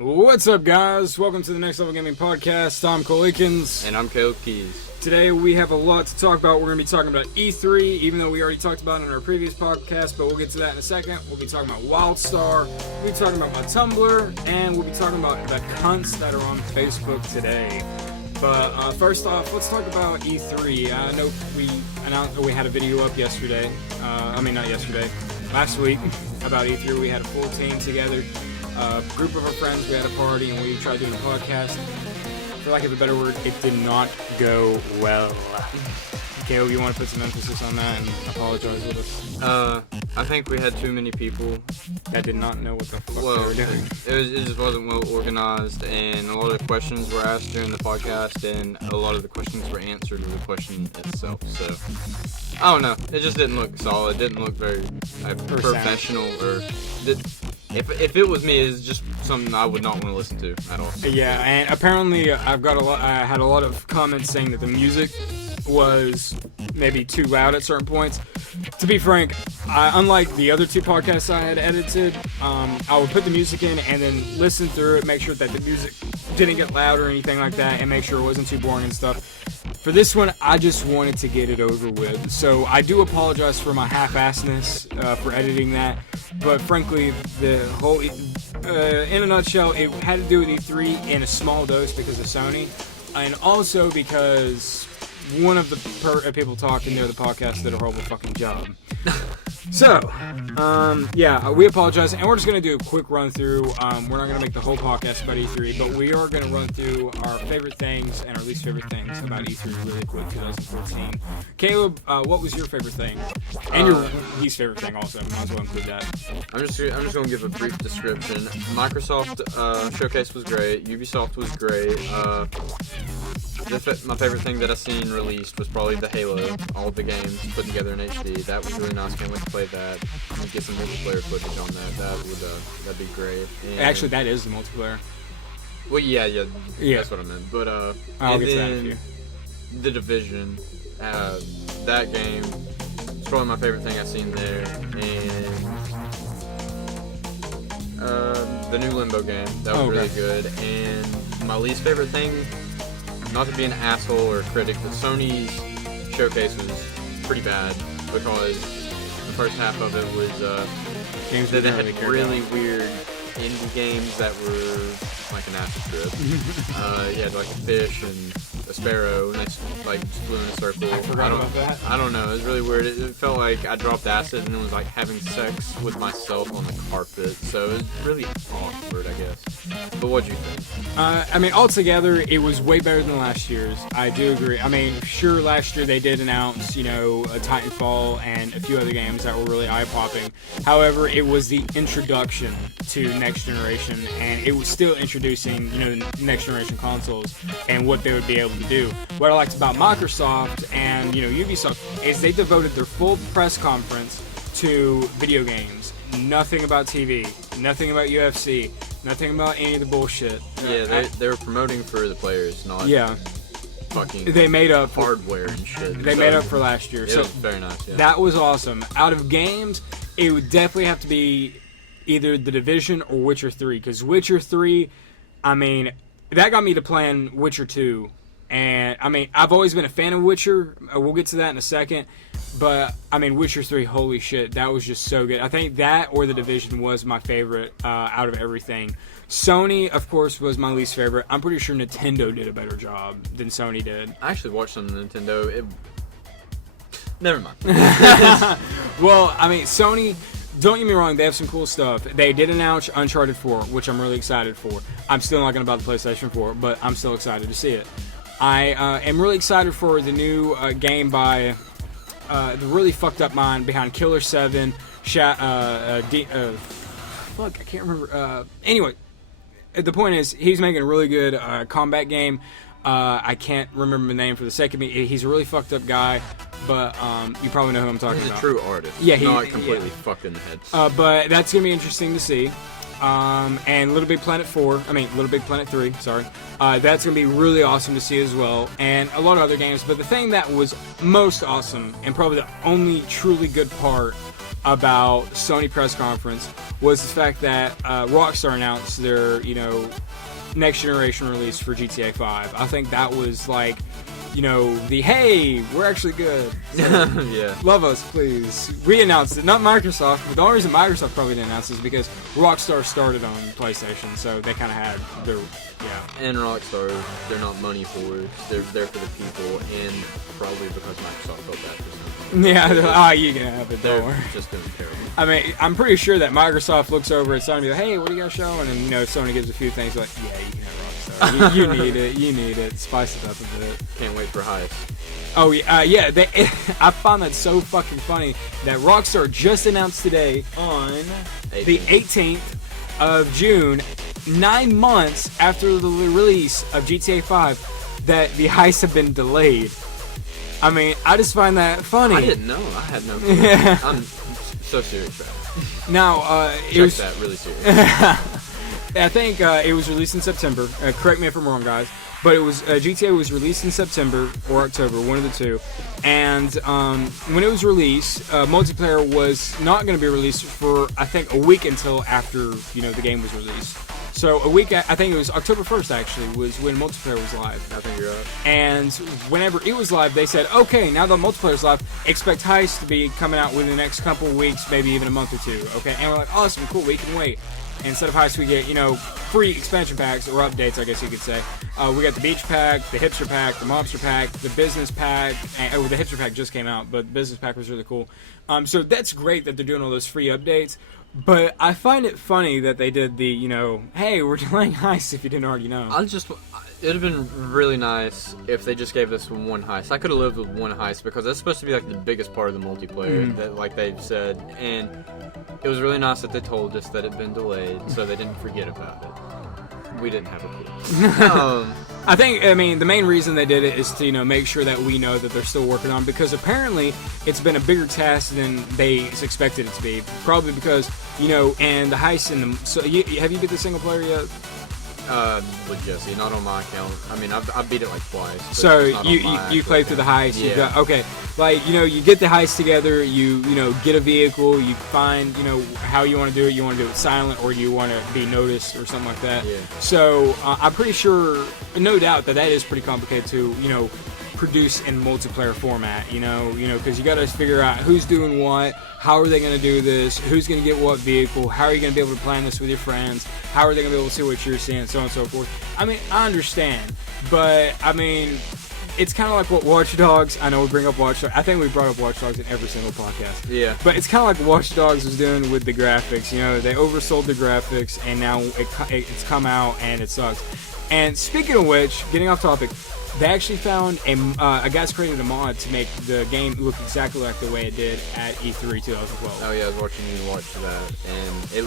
What's up, guys? Welcome to the Next Level Gaming Podcast. I'm Cole Eakins. And I'm Caleb Keys. Today we have a lot to talk about. We're going to be talking about E3, even though we already talked about it in our previous podcast, but we'll get to that in a second. We'll be talking about WildStar, we'll be talking about my Tumblr, and we'll be talking about the cunts that are on Facebook today. But first off, let's talk about E3. I know we had a video up yesterday. Last week about E3. We had a full team together. A group of our friends, we had a party, and we tried doing a podcast. For lack of a better word, it did not go well. Caleb, you want to put some emphasis on that and apologize with us? I think we had too many people that did not know what the fuck they were doing. It just wasn't well organized, and a lot of the questions were asked during the podcast, and a lot of the questions were answered with the question itself. So, I don't know. It just didn't look solid. It didn't look very professional. If it was me, it's just something I would not want to listen to at all. Yeah, and apparently I had a lot of comments saying that the music was maybe too loud at certain points. To be frank, unlike the other two podcasts I had edited, I would put the music in and then listen through it, make sure that the music didn't get loud or anything like that, and make sure it wasn't too boring and stuff. For this one, I just wanted to get it over with. So I do apologize for my half-assedness for editing that. But frankly, the whole, in a nutshell, it had to do with E3 in a small dose because of Sony. And also because one of the people talking near the podcast did a horrible fucking job. So, yeah, we apologize, and we're just going to do a quick run through. We're not going to make the whole podcast about E3, but we are going to run through our favorite things and our least favorite things about E3 really quick, 2014. Caleb, what was your favorite thing? And your least favorite thing also, might as well include that. I'm just going to give a brief description. Microsoft Showcase was great. Ubisoft was great. My favorite thing that I seen released was probably the Halo, all of the games put together in HD. That was really nice. Can't wait to play that. Get some multiplayer footage on that. That'd be great. And actually, that is the multiplayer. Well, yeah, that's what I meant. But I'll get to that in a few. The Division, that game is probably my favorite thing I've seen there, and the new Limbo game, that was really good. And my least favorite thing, not to be an asshole or a critic, but Sony's showcase was pretty bad because the first half of it was games that they had really weird indie games that were like an acid trip. You had like a fish and a sparrow, and they just flew in a circle. I forgot about that. I don't know. It was really weird. It felt like I dropped acid and it was like having sex with myself on the carpet. So it was really awkward, I guess. But what'd you think? I mean, altogether, it was way better than last year's. I do agree. I mean, sure, last year they did announce, a Titanfall and a few other games that were really eye-popping. However, it was the introduction to next generation, and it was still introducing, the next generation consoles and what they would be able to do. What I liked about Microsoft and, Ubisoft is they devoted their full press conference to video games. Nothing about TV, nothing about UFC, nothing about any of the bullshit. Yeah, they were promoting for the players, not fucking they made up hardware and shit. They made up for last year. It was very nice, yeah. That was awesome. Out of games, it would definitely have to be either The Division or Witcher 3, because Witcher 3, I mean, that got me to playing Witcher 2. And, I mean, I've always been a fan of Witcher. We'll get to that in a second. But, I mean, Witcher 3, holy shit, that was just so good. I think that or The Division was my favorite out of everything. Sony, of course, was my least favorite. I'm pretty sure Nintendo did a better job than Sony did. I actually watched some Nintendo. Never mind. Well, I mean, Sony, don't get me wrong, they have some cool stuff. They did announce Uncharted 4, which I'm really excited for. I'm still not going to buy the PlayStation 4, but I'm still excited to see it. I am really excited for the new game by the really fucked up mind behind Killer 7, fuck, I can't remember. Anyway, the point is, he's making a really good combat game. I can't remember the name for the sake of me. He's a really fucked up guy, but you probably know who I'm talking about. He's a true artist. Yeah, he's not completely fucked in the head. But that's going to be interesting to see. And Little Big Planet 3, sorry. That's going to be really awesome to see as well. And a lot of other games. But the thing that was most awesome, and probably the only truly good part about Sony press conference was the fact that Rockstar announced their, next generation release for GTA 5. I think that was like, hey, we're actually good. So, Yeah. love us, please. We announced it, not Microsoft. But the only reason Microsoft probably didn't announce it is because Rockstar started on PlayStation, so they kind of had their, And Rockstar, they're not money whores. They're there for the people, and probably because Microsoft felt bad for something. Yeah, you can have it, don't They're worry. just doing terrible. I mean, I'm pretty sure that Microsoft looks over at Sony and be like, hey, what are you guys showing? And, Sony gives a few things like, yeah, you can have Rockstar. You need it. Spice it up a bit. Can't wait for Heist. Oh, yeah, I found that so fucking funny that Rockstar just announced today on the 18th of June, 9 months after the release of GTA 5, that the heists have been delayed. I mean, I just find that funny. I didn't know. I had no clue. Yeah. I'm so serious about it. Now, Check that, really serious. I think it was released in September. Correct me if I'm wrong, guys. But it was GTA was released in September or October, one of the two. And when it was released, multiplayer was not going to be released for, I think, a week until after the game was released. So a week, I think it was October 1st actually, was when multiplayer was live. I think you're right. And whenever it was live, they said, okay, now that multiplayer's live, expect Heist to be coming out within the next couple of weeks, maybe even a month or two. Okay, and we're like, awesome, cool, we can wait. And instead of Heist, we get, free expansion packs, or updates, I guess you could say. We got the Beach Pack, the Hipster Pack, the Mobster Pack, the Business Pack, and the Hipster Pack just came out, but the Business Pack was really cool. So that's great that they're doing all those free updates. But I find it funny that they did the, hey, we're delaying Heist if you didn't already know. It'd have been really nice if they just gave us one heist. I could have lived with one heist because that's supposed to be like the biggest part of the multiplayer, that like they've said. And it was really nice that they told us that it had been delayed, so they didn't forget about it. We didn't have a clue. I think, the main reason they did it is to, make sure that we know that they're still working on, because apparently it's been a bigger task than they expected it to be. Probably because, and the heist in the... So, have you beat the single player yet? With Jesse, not on my account. I mean, I've beat it like twice. But So it's not on you my play through the account. heist. Yeah. You got, okay, like you get the heist together. You get a vehicle. You find how you want to do it. You want to do it silent, or do you want to be noticed, or something like that. Yeah. So I'm pretty sure, no doubt, that is pretty complicated to produce in multiplayer format. Because you got to figure out who's doing what. How are they going to do this? Who's going to get what vehicle? How are you going to be able to plan this with your friends? How are they going to be able to see what you're seeing? So on and so forth. I mean, I understand. But, it's kind of like what Watch Dogs... I know we bring up Watch Dogs. I think we brought up Watch Dogs in every single podcast. Yeah. But it's kind of like Watch Dogs was doing with the graphics. They oversold the graphics, and now it's come out, and it sucks. And speaking of which, getting off topic... They actually found a guy's created a mod to make the game look exactly like the way it did at E3 2012. Oh yeah, I was watching you watch that, and it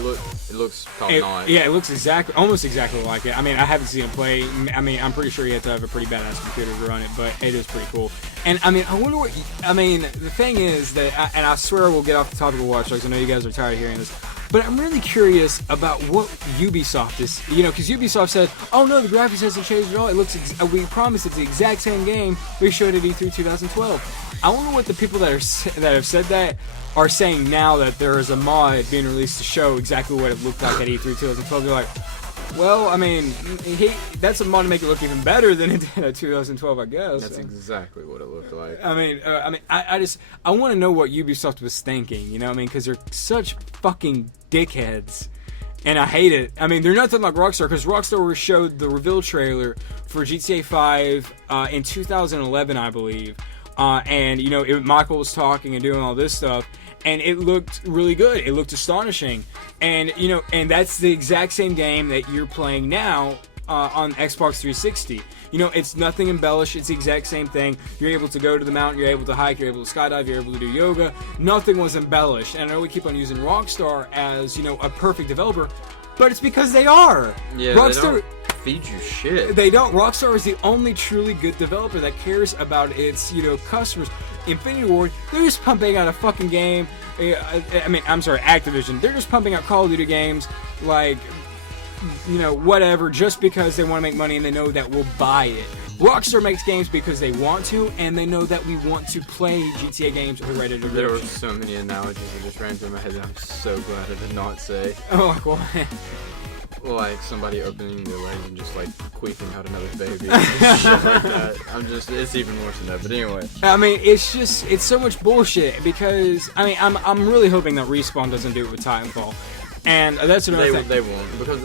looks top notch. Yeah, it looks almost exactly like it. I mean, I haven't seen him play. I mean, I'm pretty sure you have to have a pretty badass computer to run it, but it is pretty cool. And I mean, I wonder what. The thing is that, and I swear we'll get off the topic of Watch Dogs. I know you guys are tired of hearing this. But I'm really curious about what Ubisoft is, because Ubisoft said, "Oh no, the graphics hasn't changed at all. It looks, we promise it's the exact same game we showed at E3 2012." I wonder what the people that have said that are saying now that there is a mod being released to show exactly what it looked like at E3 2012. They're like, well, I mean, that's a mod to make it look even better than it did at 2012, I guess. That's exactly what it looked like. I want to know what Ubisoft was thinking, because they're such fucking dickheads, and I hate it. I mean, they're nothing like Rockstar, because Rockstar showed the reveal trailer for GTA 5 in 2011, I believe, and Michael was talking and doing all this stuff. And it looked really good. It looked astonishing. And, and that's the exact same game that you're playing now on Xbox 360. It's nothing embellished. It's the exact same thing. You're able to go to the mountain. You're able to hike. You're able to skydive. You're able to do yoga. Nothing was embellished. And I know we keep on using Rockstar as, a perfect developer, but it's because they are. Yeah, Rockstar, they don't feed you shit. They don't. Rockstar is the only truly good developer that cares about its, customers. Infinity Ward, they're just pumping out a fucking game. Activision. They're just pumping out Call of Duty games, like, whatever, just because they want to make money and they know that we'll buy it. Rockstar makes games because they want to, and they know that we want to play GTA games or Red Dead Redemption. There were so many analogies that just ran through my head that I'm so glad I did not say. Oh, like what? Like somebody opening their legs and just like queefing out another baby. Shit like that. It's even worse than that. But anyway. I mean, it's so much bullshit because, I mean, I'm really hoping that Respawn doesn't do it with Titanfall. And that's another thing. They won't, because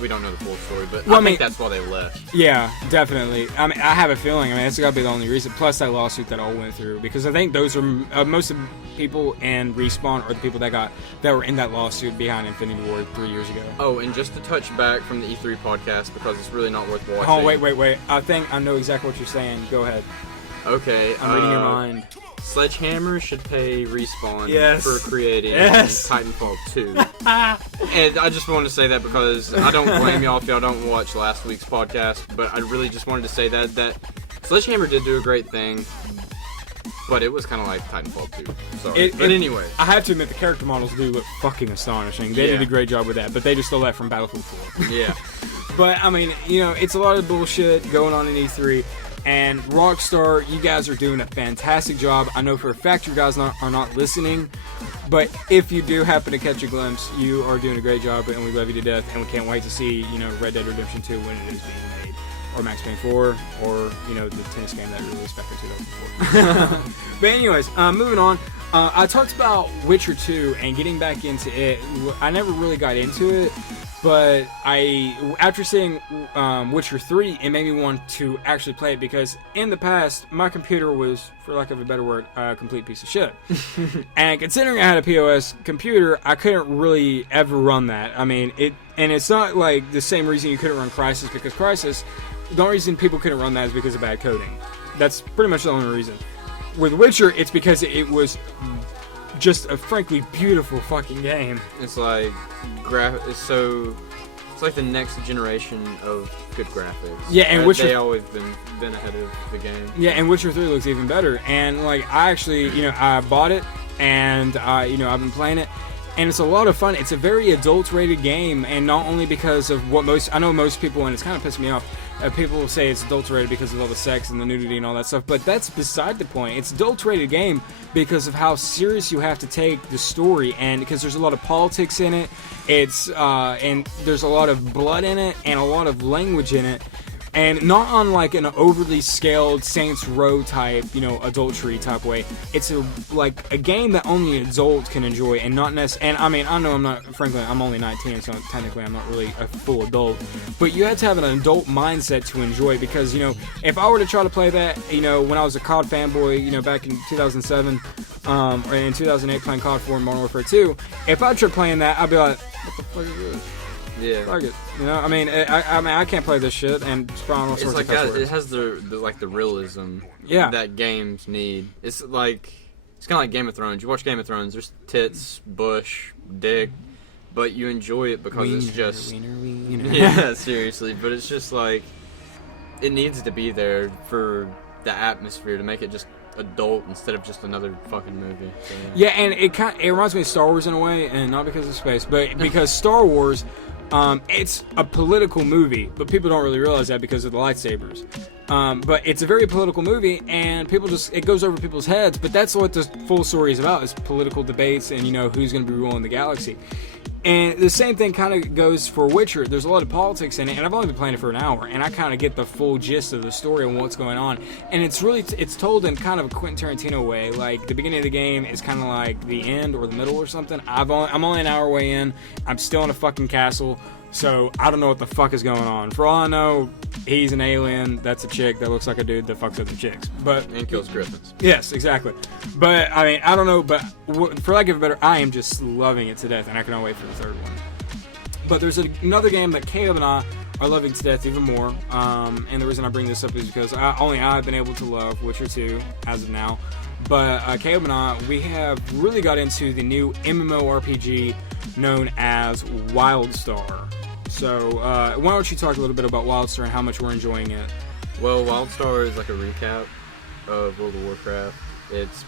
we don't know the full story, but well, I think that's why they left. Yeah, definitely. I mean, I have a feeling, that's got to be the only reason, plus that lawsuit that all went through, because I think those are, most of the people in Respawn are the people that were in that lawsuit behind Infinity Ward 3 years ago. Oh, and just to touch back from the E3 podcast, because it's really not worth watching. Oh, wait. I think I know exactly what you're saying. Go ahead. Okay. I'm reading your mind. Sledgehammer should pay Respawn for creating Titanfall 2. And I just wanted to say that because I don't blame y'all if y'all don't watch last week's podcast, but I really just wanted to say that Sledgehammer did do a great thing, but it was kind of like Titanfall 2. Sorry. But anyway. I have to admit, the character models do look fucking astonishing. They did a great job with that, but they just stole that from Battlefield 4. Yeah. But, I mean, it's a lot of bullshit going on in E3. And Rockstar, you guys are doing a fantastic job. I know for a fact you guys are not listening, but if you do happen to catch a glimpse, you are doing a great job, and we love you to death, and we can't wait to see, Red Dead Redemption 2 when it is being made, or Max Payne 4, or, the tennis game that released back in 2004. But anyways, moving on, I talked about Witcher 2 and getting back into it. I never really got into it. But after seeing Witcher 3, it made me want to actually play it because in the past, my computer was, for lack of a better word, a complete piece of shit. And considering I had a POS computer, I couldn't really ever run that. I mean, it's not like the same reason you couldn't run Crysis, because Crysis, the only reason people couldn't run that is because of bad coding. That's pretty much the only reason. With Witcher, it's because it was just a frankly beautiful fucking game. It's like it's like the next generation of good graphics. Yeah, and Witcher, they always been ahead of the game. Yeah, and Witcher 3 looks even better. And like I actually, I bought it and I've been playing it. And it's a lot of fun. It's a very adult-rated game, and not only because of what I know most people, and it's kind of pissed me off, people will say it's adulterated because of all the sex and the nudity and all that stuff, but that's beside the point. It's an adult-rated game because of how serious you have to take the story, and because there's a lot of politics in it, and there's a lot of blood in it, and a lot of language in it. And not on like an overly scaled Saints Row type, adultery type way. It's like a game that only an adult can enjoy, and not necessarily. And I mean, I know I'm only 19, so technically I'm not really a full adult. But you have to have an adult mindset to enjoy, because if I were to try to play that, when I was a COD fanboy, back in 2007, or in 2008 playing COD 4 and Modern Warfare 2, if I tried playing that, I'd be like, what the fuck is this? Yeah. Fuck it. I can't play this shit and spawn all sorts of cuss words. It has the realism that games need. It's kind of like Game of Thrones. You watch Game of Thrones, there's tits, bush, dick, but you enjoy it because it's just wiener. Yeah, seriously, but it's just like it needs to be there for the atmosphere to make it just adult instead of just another fucking movie. So, yeah, and it reminds me of Star Wars in a way, and not because of space, but because Star Wars, it's a political movie, but people don't really realize that because of the lightsabers. But it's a very political movie, and it goes over people's heads, but that's what the full story is about, is political debates and, who's going to be ruling the galaxy. And the same thing kind of goes for Witcher. There's a lot of politics in it, and I've only been playing it for an hour, and I kind of get the full gist of the story and what's going on. And it's told in kind of a Quentin Tarantino way. Like, the beginning of the game is kind of like the end or the middle or something. I'm only an hour way in. I'm still in a fucking castle, so I don't know what the fuck is going on. For all I know, he's an alien that's a chick that looks like a dude that fucks other chicks. And kills griffins. Yes, exactly. But, I mean, I don't know, but for lack of a better, I am just loving it to death, and I cannot wait for the third one. But there's another game that Caleb and I are loving to death even more, and the reason I bring this up is because I've been able to love Witcher 2 as of now. But Caleb and I, we have really got into the new MMORPG known as WildStar. So, why don't you talk a little bit about WildStar and how much we're enjoying it? Well, WildStar is like a recap of World of Warcraft. It's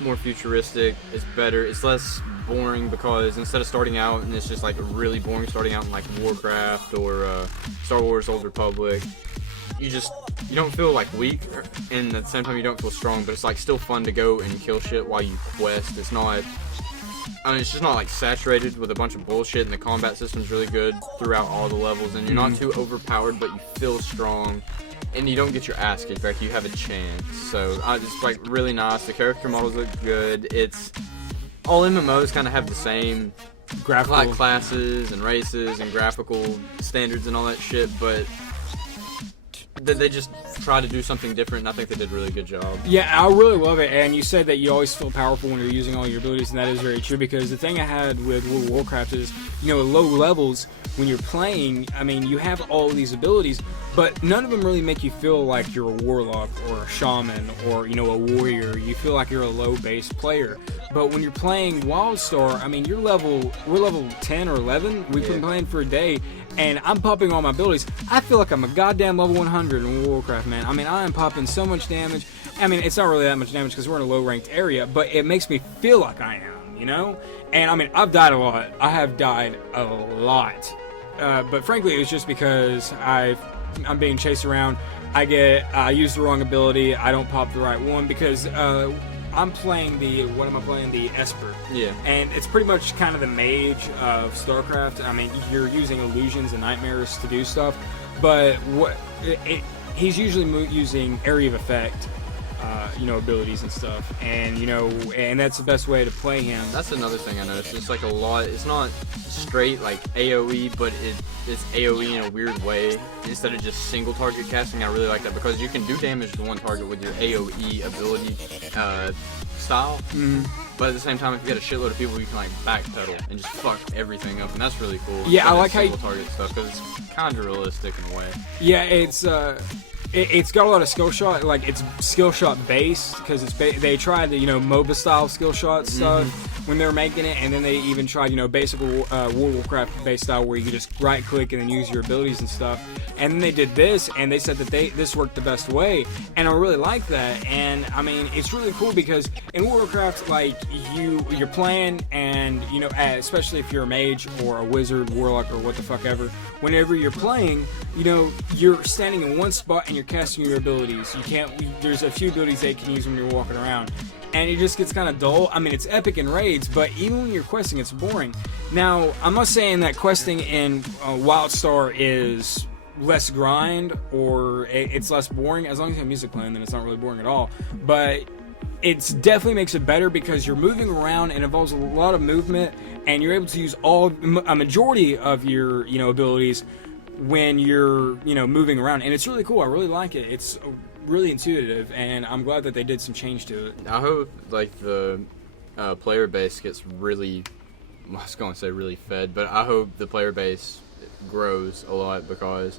more futuristic, it's better, it's less boring, because instead of starting out and it's just like really boring starting out in like Warcraft or Star Wars Old Republic, you don't feel like weak, and at the same time you don't feel strong, but it's like still fun to go and kill shit while you quest. It's not, it's just not like saturated with a bunch of bullshit, and the combat system's really good throughout all the levels, and you're not too overpowered, but you feel strong, and you don't get your ass kicked back. You have a chance. So it's like really nice. The character models look good. It's all MMOs kind of have the same graphical classes and races and graphical standards and all that shit, but they just try to do something different, and I think they did a really good job. Yeah, I really love it, and you said that you always feel powerful when you're using all your abilities, and that is very true, because the thing I had with World of Warcraft is, at low levels, when you're playing, I mean, you have all of these abilities, but none of them really make you feel like you're a warlock or a shaman or, a warrior. You feel like you're a low base player. But when you're playing WildStar, I mean, we're level 10 or 11. We've been playing for a day, and I'm popping all my abilities. I feel like I'm a goddamn level 100 in World of Warcraft, man. I mean, I am popping so much damage. I mean, it's not really that much damage because we're in a low-ranked area, but it makes me feel like I am, And, I mean, I've died a lot. I have died a lot. But frankly, it was just because I'm being chased around. I use the wrong ability. I don't pop the right one because I'm playing the Esper. Yeah. And it's pretty much kind of the mage of StarCraft. I mean, you're using illusions and nightmares to do stuff, but he's usually using area of effect, abilities and stuff, and and that's the best way to play him. That's another thing I noticed. It's like a lot. It's not straight like AOE, but it's AOE in a weird way instead of just single target casting. I really like that because you can do damage to one target with your AOE ability style. Mm-hmm. But at the same time, if you get a shitload of people, you can like backpedal and just fuck everything up, and that's really cool. Yeah, I like how single target stuff because it's kind of realistic in a way. Yeah, it's got a lot of skill shot, like it's skill shot based because they tried the MOBA style skill shot stuff when they were making it, and then they even tried basic World of Warcraft based style where you can just right click and then use your abilities and stuff. And then they did this, and they said that this worked the best way, and I really like that. And I mean, it's really cool because in World of Warcraft, like you're playing, and especially if you're a mage or a wizard, warlock, or what the fuck ever, whenever you're playing, you're standing in one spot and you're casting your abilities. There's a few abilities they can use when you're walking around, and it just gets kind of dull. I mean, it's epic in raids, but even when you're questing, it's boring. Now, I'm not saying that questing in WildStar is less grind or it's less boring. As long as you have music playing, then it's not really boring at all. But it definitely makes it better because you're moving around and involves a lot of movement, and you're able to use a majority of your abilities when you're moving around, and it's really cool. I really like it. It's really intuitive, and I'm glad that they did some change to it. I hope like the player base gets really, I was going to say really fed, but I hope the player base grows a lot because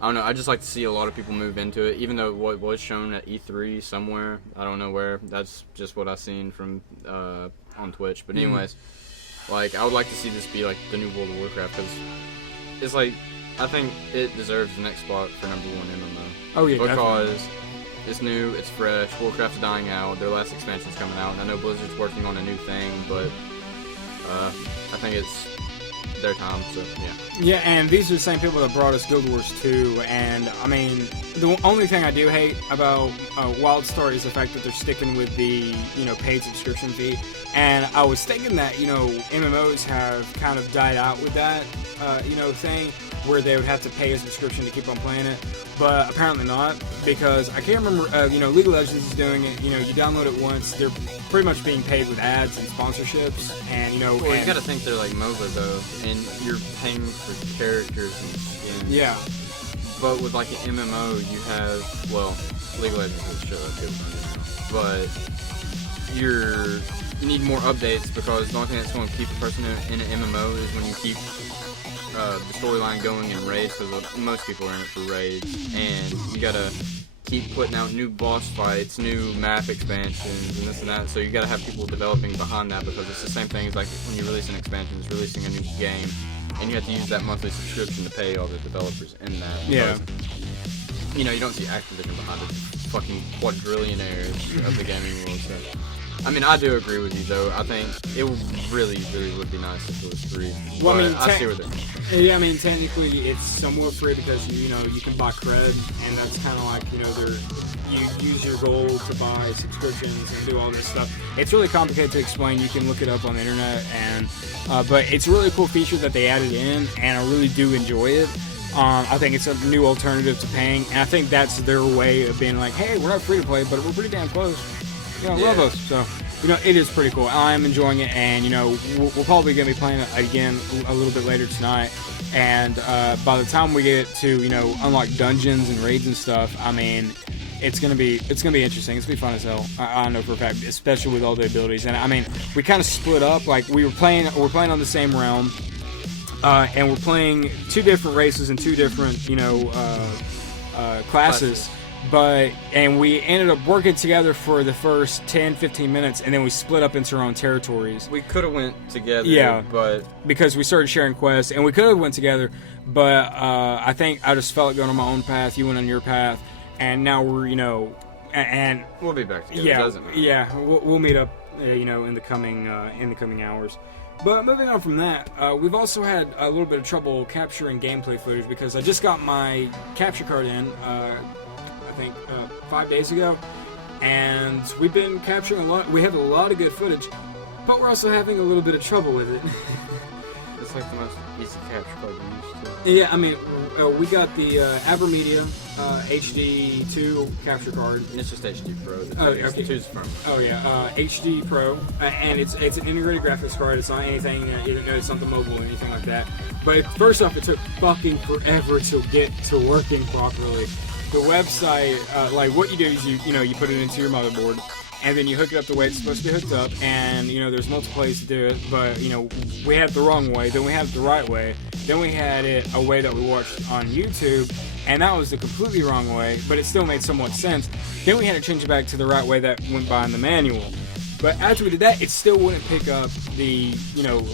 I don't know, I just like to see a lot of people move into it, even though what was shown at E3 somewhere, I don't know where. That's just what I seen from on Twitch. But anyways, like I would like to see this be like the new World of Warcraft because it's like I think it deserves the next spot for #1 MMO. Oh yeah, because definitely. It's new, it's fresh. Warcraft's dying out. Their last expansion's coming out, and I know Blizzard's working on a new thing, but I think it's their time. So yeah. Yeah, and these are the same people that brought us Guild Wars 2, and I mean, the only thing I do hate about WildStar is the fact that they're sticking with the paid subscription fee. And I was thinking that MMOs have kind of died out with that thing where they would have to pay a subscription to keep on playing it, but apparently not, because I can't remember. League of Legends is doing it. You download it once. They're pretty much being paid with ads and sponsorships, and Well, you gotta think they're like MOBA though, and you're paying for characters and skins. Yeah. But with like an MMO, you have League of Legends is a shit that's good, but you need more updates because the only thing that's going to keep a person in an MMO is when you keep the storyline going in raids, because most people are in it for raids, and you gotta keep putting out new boss fights, new map expansions, and this and that, so you gotta have people developing behind that, because it's the same thing as like when you release an expansion, it's releasing a new game, and you have to use that monthly subscription to pay all the developers in that. Yeah. You don't see Activision behind it, fucking quadrillionaires of the gaming world, so I mean, I do agree with you, though. I think it really would be nice if it was free. Well, But I see what they're saying. Yeah, I mean, technically it's somewhat free because you can buy cred, and that's kind of like you use your gold to buy subscriptions and do all this stuff. It's really complicated to explain. You can look it up on the internet, and but it's a really cool feature that they added in, and I really do enjoy it. I think it's a new alternative to paying, and I think that's their way of being like, hey, we're not free to play, but we're pretty damn close. Love us. So, it is pretty cool. I'm enjoying it, and, we're probably going to be playing it again a little bit later tonight. And by the time we get to, unlock dungeons and raids and stuff, I mean, it's gonna be interesting. It's gonna be fun as hell. I know for a fact, especially with all the abilities. And I mean, we kind of split up. Like we're playing on the same realm, and we're playing two different races and two different classes. And we ended up working together for the first 10-15 minutes, and then we split up into our own territories. We could have went together, but because we started sharing quests, and we could have went together, but I think I just felt like going on my own path. You went on your path, and now we're and we'll be back together. Yeah, Doesn't matter. Yeah, we'll meet up, in the coming hours. But moving on from that, we've also had a little bit of trouble capturing gameplay footage because I just got my capture card in. I think 5 days ago, and we've been capturing a lot. We have a lot of good footage, but we're also having a little bit of trouble with it. It's like the most easy capture card we used to. Yeah, I mean, we got the AverMedia HD2 capture card. It's just HD Pro. Okay. Two's firm. Oh yeah, HD Pro, and it's an integrated graphics card. It's not anything. It's not the mobile or anything like that. But first off, it took fucking forever to get to working properly. The website, like what you do is you put it into your motherboard, and then you hook it up the way it's supposed to be hooked up, and there's multiple ways to do it, but we had it the wrong way, then we had it the right way, then we had it a way that we watched on YouTube, and that was the completely wrong way, but it still made somewhat sense. Then we had to change it back to the right way that went by in the manual. But after we did that, it still wouldn't pick up the,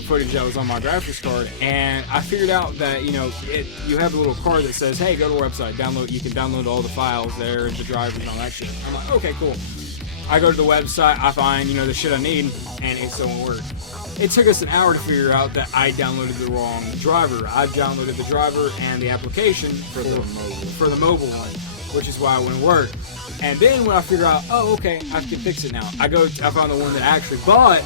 footage that was on my graphics card. And I figured out that, you have a little card that says, hey, go to our website, you can download all the files there, the drivers and all that shit. I'm like, okay, cool. I go to the website, I find, the shit I need, and it still won't work. It took us an hour to figure out that I downloaded the wrong driver. I downloaded the driver and the application for the mobile one, which is why it wouldn't work. And then when I figure out, oh, okay, I can fix it now. I found the one that I actually bought.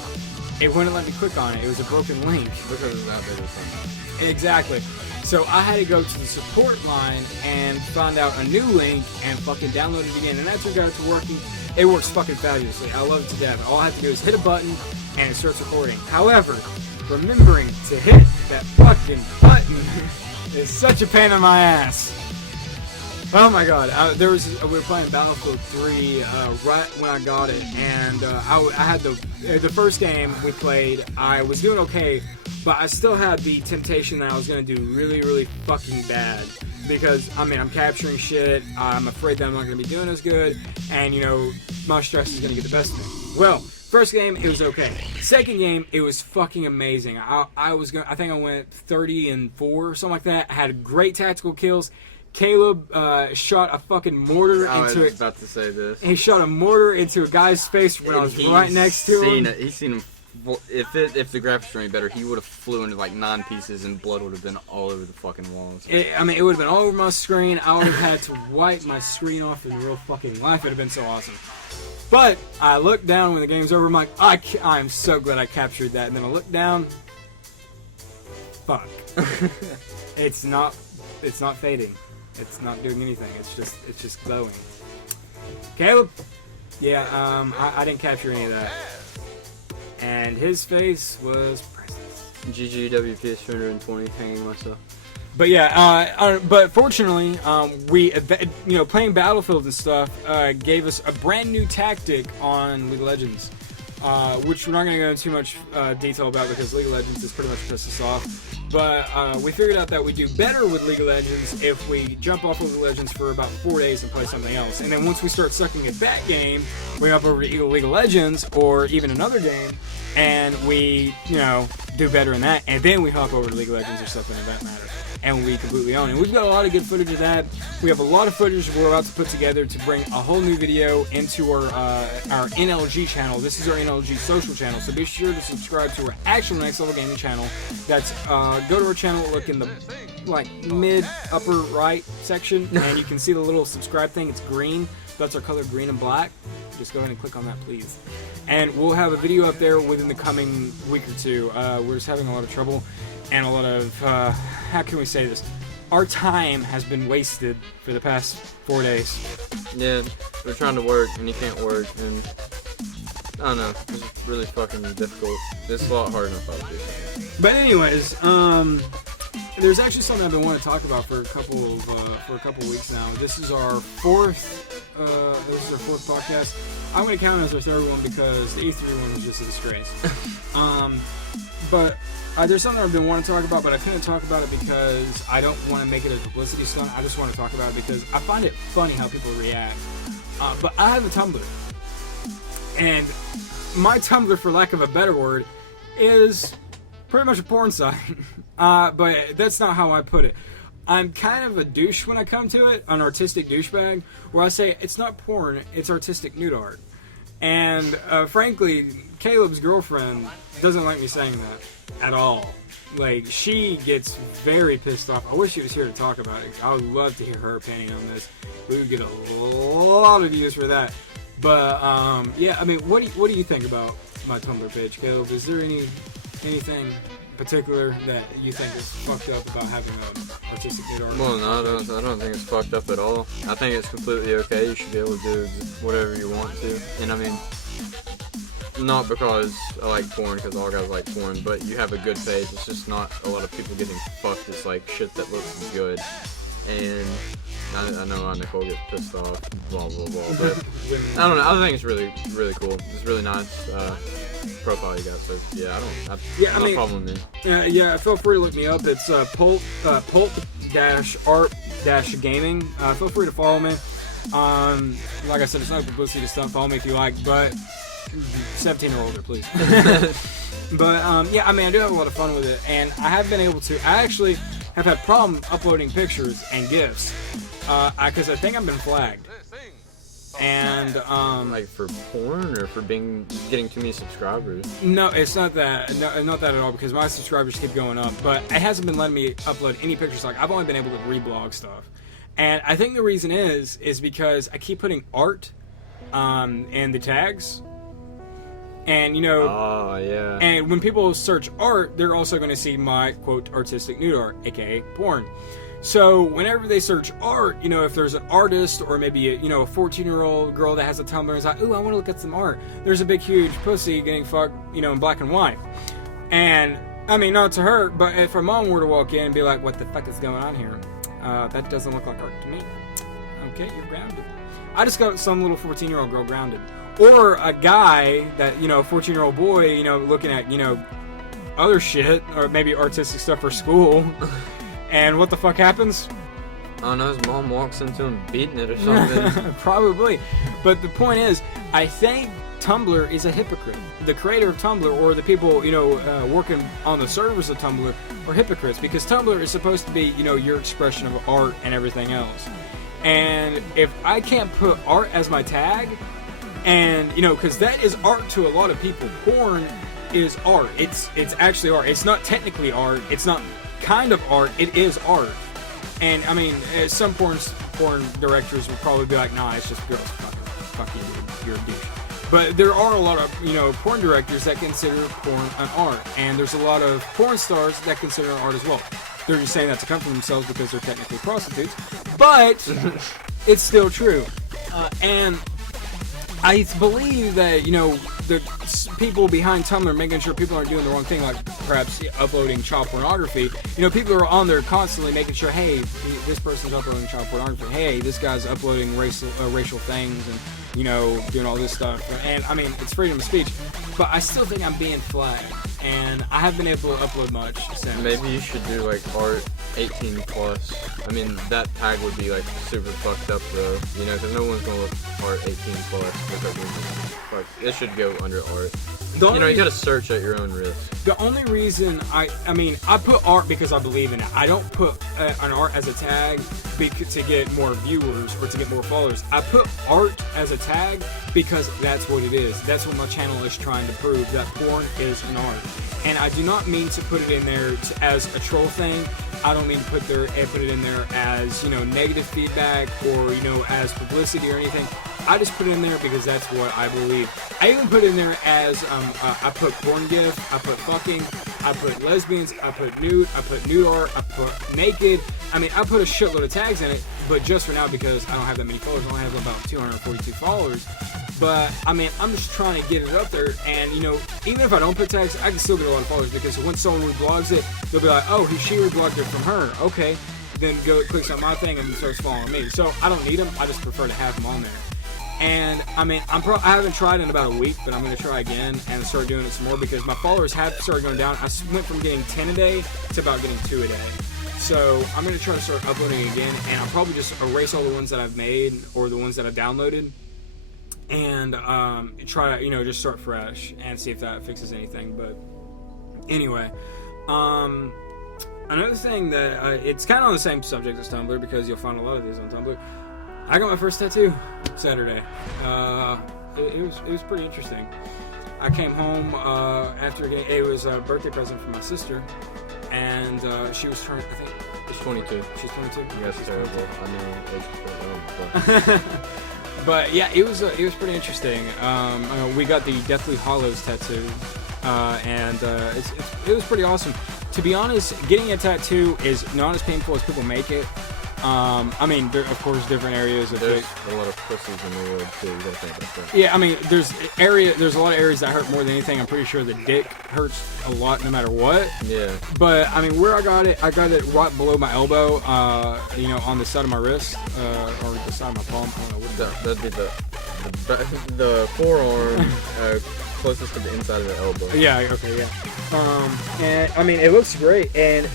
It wouldn't let me click on it. It was a broken link. Because it's not big of a Exactly. So I had to go to the support line and find out a new link and fucking download it again. And that turned out to working. It works fucking fabulously. I love it to death. All I have to do is hit a button and it starts recording. However, remembering to hit that fucking button is such a pain in my ass. Oh my god, we were playing Battlefield 3 right when I got it, and I had the first game we played, I was doing okay, but I still had the temptation that I was going to do really, really fucking bad, because, I mean, I'm capturing shit, I'm afraid that I'm not going to be doing as good, and, my stress is going to get the best of me. Well, first game, it was okay. Second game, it was fucking amazing. I think I went 30-4 or something like that, I had great tactical kills. Caleb shot a fucking mortar I into was it. about to say this. He shot a mortar into a guy's face when I was right next to him. He's seen him. If the graphics were any better, he would have flew into like 9 pieces and blood would have been all over the fucking walls. It would have been all over my screen. I would have had to wipe my screen off in real fucking life. It would have been so awesome. But I looked down when the game's over. I'm like, I'm so glad I captured that. And then I looked down. Fuck. It's not fading. It's not doing anything. It's just glowing. Caleb? Yeah, I didn't capture any of that. And his face was priceless. GG WPS 220 hanging myself. But yeah, but fortunately, we playing Battlefield and stuff gave us a brand new tactic on League of Legends, which we're not going to go into too much detail about because League of Legends has pretty much pissed us off. But we figured out that we do better with League of Legends if we jump off League of Legends for about 4 days and play something else. And then once we start sucking at that game, we hop over to League of Legends or even another game, and we, do better in that, and then we hop over to League of Legends or something of that matter, and we completely own it. We've got a lot of good footage of that. We have a lot of footage we're about to put together to bring a whole new video into our NLG channel. This is our NLG social channel, so be sure to subscribe to our actual Next Level Gaming channel. That's go to our channel, look in the mid upper right section, and you can see the little subscribe thing. It's green. That's our color, green and black. Just go ahead and click on that, please. And we'll have a video up there within the coming week or two. We're just having a lot of trouble and a lot of, how can we say this? Our time has been wasted for the past 4 days. Yeah, we're trying to work and you can't work, and I don't know, it's really fucking difficult. It's a lot harder than I thought it would be. But anyways, there's actually something I've been wanting to talk about for a couple of weeks now. This is our fourth podcast. I'm going to count it as our third one because the E3 one was just a disgrace. But there's something I've been wanting to talk about, but I couldn't talk about it because I don't want to make it a publicity stunt. I just want to talk about it because I find it funny how people react. But I have a Tumblr. And my Tumblr, for lack of a better word, is pretty much a porn site. But that's not how I put it. I'm kind of a douche when I come to it, an artistic douchebag, where I say it's not porn, it's artistic nude art. And frankly, Caleb's girlfriend doesn't like me saying that at all. Like, she gets very pissed off. I wish she was here to talk about it. I would love to hear her opinion on this. We would get a lot of views for that. But yeah, I mean, what do you think about my Tumblr page, Caleb? Is there anything particular that you think is fucked up about having an artistic nude art? Well, no, I don't think it's fucked up at all. I think it's completely okay. You should be able to do whatever you want to. And I mean, not because I like porn, because all guys like porn, but you have a good page. It's just not a lot of people getting fucked. It's like shit that looks good. And I know Nicole gets pissed off, blah, blah, blah. But I don't know. I think it's really, really cool. It's really nice profile you got. So yeah, I mean, no problem with me. Yeah. Feel free to look me up. It's pulp-art-gaming. Feel free to follow me. Like I said, it's not a publicity stunt. Follow me if you like, but 17 or older, please. But yeah, I mean, I do have a lot of fun with it, and I have been able to. I actually have had problem uploading pictures and GIFs because I think I've been flagged. And like for porn or for getting too many subscribers? No, it's not that. No, not that at all. Because my subscribers keep going up, but it hasn't been letting me upload any pictures. Like, I've only been able to reblog stuff, and I think the reason is because I keep putting art in the tags. And oh yeah. And when people search art, they're also going to see my quote artistic nude art, aka porn. So whenever they search art, if there's an artist or maybe a 14-year-old girl that has a Tumblr and is like, ooh, I want to look at some art. There's a big, huge pussy getting fucked, in black and white. And I mean, not to her, but if her mom were to walk in and be like, what the fuck is going on here? That doesn't look like art to me. Okay, you're grounded. I just got some little 14-year-old girl grounded. Or a guy that, a 14-year-old boy, looking at, other shit, or maybe artistic stuff for school. And what the fuck happens? I don't know, his mom walks into him beating it or something. Probably. But the point is, I think Tumblr is a hypocrite. The creator of Tumblr, or the people, working on the servers of Tumblr, are hypocrites. Because Tumblr is supposed to be, your expression of art and everything else. And if I can't put art as my tag, and, because that is art to a lot of people. Porn is art. It's actually art. It's not technically art. It's not kind of art. It is art. And, I mean, some porn directors would probably be like, nah, it's just girls. Fuck you, dude. You're a douche. But there are a lot of, porn directors that consider porn an art. And there's a lot of porn stars that consider it art as well. They're just saying that to comfort themselves because they're technically prostitutes. But it's still true. And I believe that, the people behind Tumblr making sure people aren't doing the wrong thing, like perhaps uploading child pornography. People are on there constantly making sure, hey, this person's uploading child pornography. Hey, this guy's uploading racial things and, doing all this stuff. And, I mean, it's freedom of speech. But I still think I'm being flagged. And I haven't been able to upload much since. Maybe you should do, like, art 18 plus. I mean, that tag would be, like, super fucked up, though. Because no one's gonna look art 18 plus. Because it should go under art. You gotta search at your own risk. The only reason I put art because I believe in it. I don't put an art as a tag to get more viewers or to get more followers. I put art as a tag because that's what it is. That's what my channel is trying to prove, that porn is an art. And I do not mean to put it in there as a troll thing. I don't mean to put it in there as, negative feedback or, as publicity or anything. I just put it in there because that's what I believe. I even put it in there as, I put porn gif, I put fucking, I put lesbians, I put nude art, I put naked. I put a shitload of tags in it, but just for now because I don't have that many followers. I only have about 242 followers. But, I'm just trying to get it up there, and, even if I don't put tags, I can still get a lot of followers, because when someone reblogs it, they'll be like, oh, she reblogged it from her, okay, then clicks on my thing and starts following me. So, I don't need them, I just prefer to have them on there. And, I haven't tried in about a week, but I'm going to try again and start doing it some more, because my followers have started going down. I went from getting 10 a day to about getting 2 a day. So, I'm going to try to start uploading again, and I'll probably just erase all the ones that I've made, or the ones that I've downloaded, and try to just start fresh and see if that fixes anything. But anyway, another thing that it's kind of on the same subject as Tumblr, because you'll find a lot of these on Tumblr. I got my first tattoo Saturday. It was pretty interesting. I came home after it was a birthday present from my sister, and she was turning, I think she's 22. She's 22. That's terrible. I know. But yeah, it was pretty interesting. We got the Deathly Hallows tattoo, and it was pretty awesome. To be honest, getting a tattoo is not as painful as people make it. There, of course, different areas. There's a lot of pussies in the world too. You gotta think about that. Yeah, there's a lot of areas that hurt more than anything. I'm pretty sure the dick hurts a lot no matter what. Yeah. But where I got it right below my elbow. On the side of my wrist, or the side of my palm. I don't know. That'd be the forearm closest to the inside of the elbow. Yeah. Okay. Yeah. And it looks great. And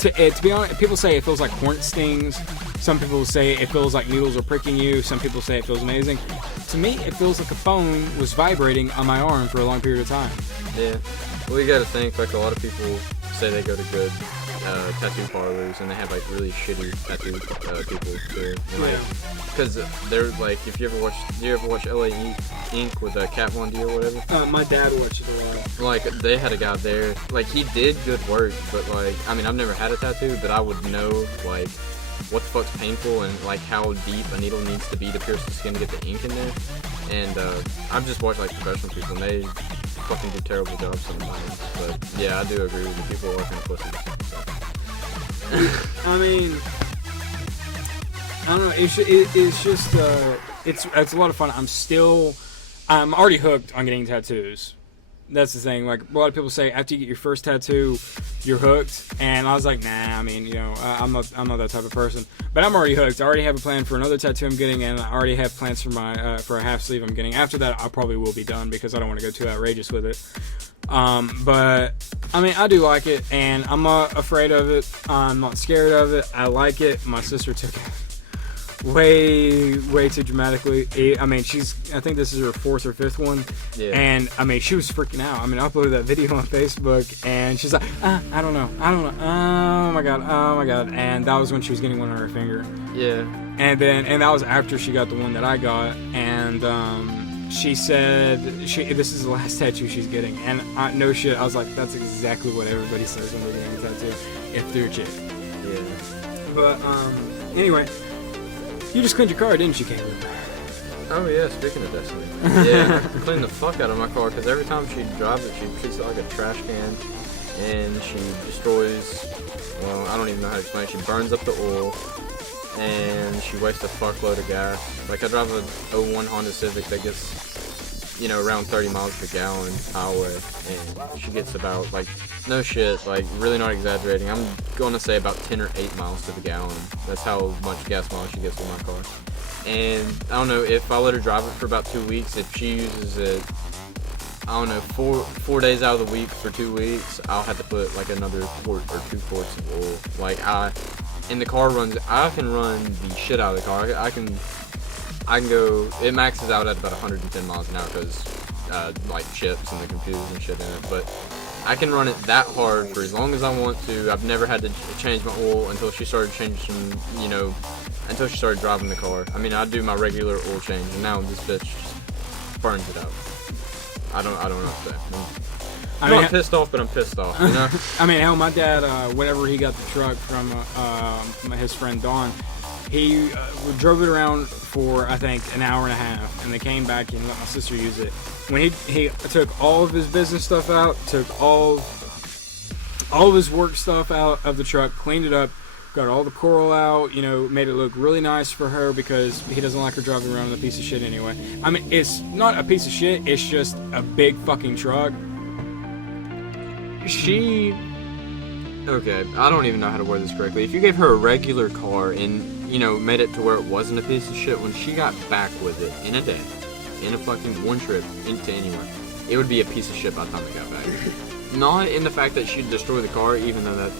to be honest, people say it feels like hornet stings. Some people say it feels like needles are pricking you. Some people say it feels amazing. To me, it feels like a phone was vibrating on my arm for a long period of time. Yeah. Well, you gotta think, like, a lot of people say they go to good tattoo parlors, and they have, like, really shitty tattoo people too. Because they're, like, do you ever watch LA Ink with Kat Von D or whatever? My dad watched it a lot. Like, they had a guy there, like, he did good work, but, like, I've never had a tattoo, but I would know, like, what the fuck's painful and, like, how deep a needle needs to be to pierce the skin to get the ink in there. And I've just watched, like, professional people, and they fucking do terrible jobs sometimes. But, yeah, I do agree with you. People are kind of pussies. So. I don't know. It's just it's a lot of fun. I'm already hooked on getting tattoos. That's the thing. Like, a lot of people say after you get your first tattoo, you're hooked, and I was like, nah. I'm not that type of person. But I'm already hooked. I already have a plan for another tattoo I'm getting, and I already have plans for my for a half sleeve I'm getting. After that, I probably will be done because I don't want to go too outrageous with it. But I do like it, and I'm not afraid of it. I'm not scared of it. I like it. My sister took it way too dramatically. I think this is her 4th or 5th one. Yeah. And she was freaking out. I uploaded that video on Facebook, and she's like, I don't know. Oh my god. And that was when she was getting one on her finger. Yeah. And that was after she got the one that I got, and she said this is the last tattoo she's getting, and no shit, I was like, that's exactly what everybody says when they're getting a tattoo if they're a chick. Yeah. But anyway, you just cleaned your car, didn't you, Caleb? Oh yeah, speaking of Destiny. Yeah, I cleaned the fuck out of my car because every time she drives it, she treats it like a trash can, and she destroys. Well, I don't even know how to explain it. She burns up the oil, and she wastes a fuckload of gas. Like, I drive a 01 Honda Civic that gets, around 30 miles per gallon highway, and she gets about, like, no shit, like, really not exaggerating, I'm gonna say about 10 or 8 miles to the gallon. That's how much gas mileage she gets with my car. And I don't know, if I let her drive it for about 2 weeks, if she uses it, I don't know, four days out of the week for 2 weeks, I'll have to put like another quart or 2 quarts of oil. Like, and the car runs, I can run the shit out of the car. I can go, it maxes out at about 110 miles an hour because like chips and the computers and shit in it, but I can run it that hard for as long as I want to. I've never had to change my oil until she started changing, until she started driving the car. I mean, I do my regular oil change, and now this bitch just burns it out. I don't know what to say. I'm not pissed off, but I'm pissed off, you know? I mean, hell, my dad, whenever he got the truck from his friend Don, he drove it around for, I think, an hour and a half, and they came back and let my sister use it. When he took all of his business stuff out, took all of his work stuff out of the truck, cleaned it up, got all the coral out, made it look really nice for her because he doesn't like her driving around in a piece of shit anyway. I mean, it's not a piece of shit, it's just a big fucking truck. Okay, I don't even know how to word this correctly. If you gave her a regular car and, made it to where it wasn't a piece of shit, when she got back with it in a day, in a fucking one trip into anywhere, it would be a piece of shit by the time it got back. Not in the fact that she'd destroy the car, even though that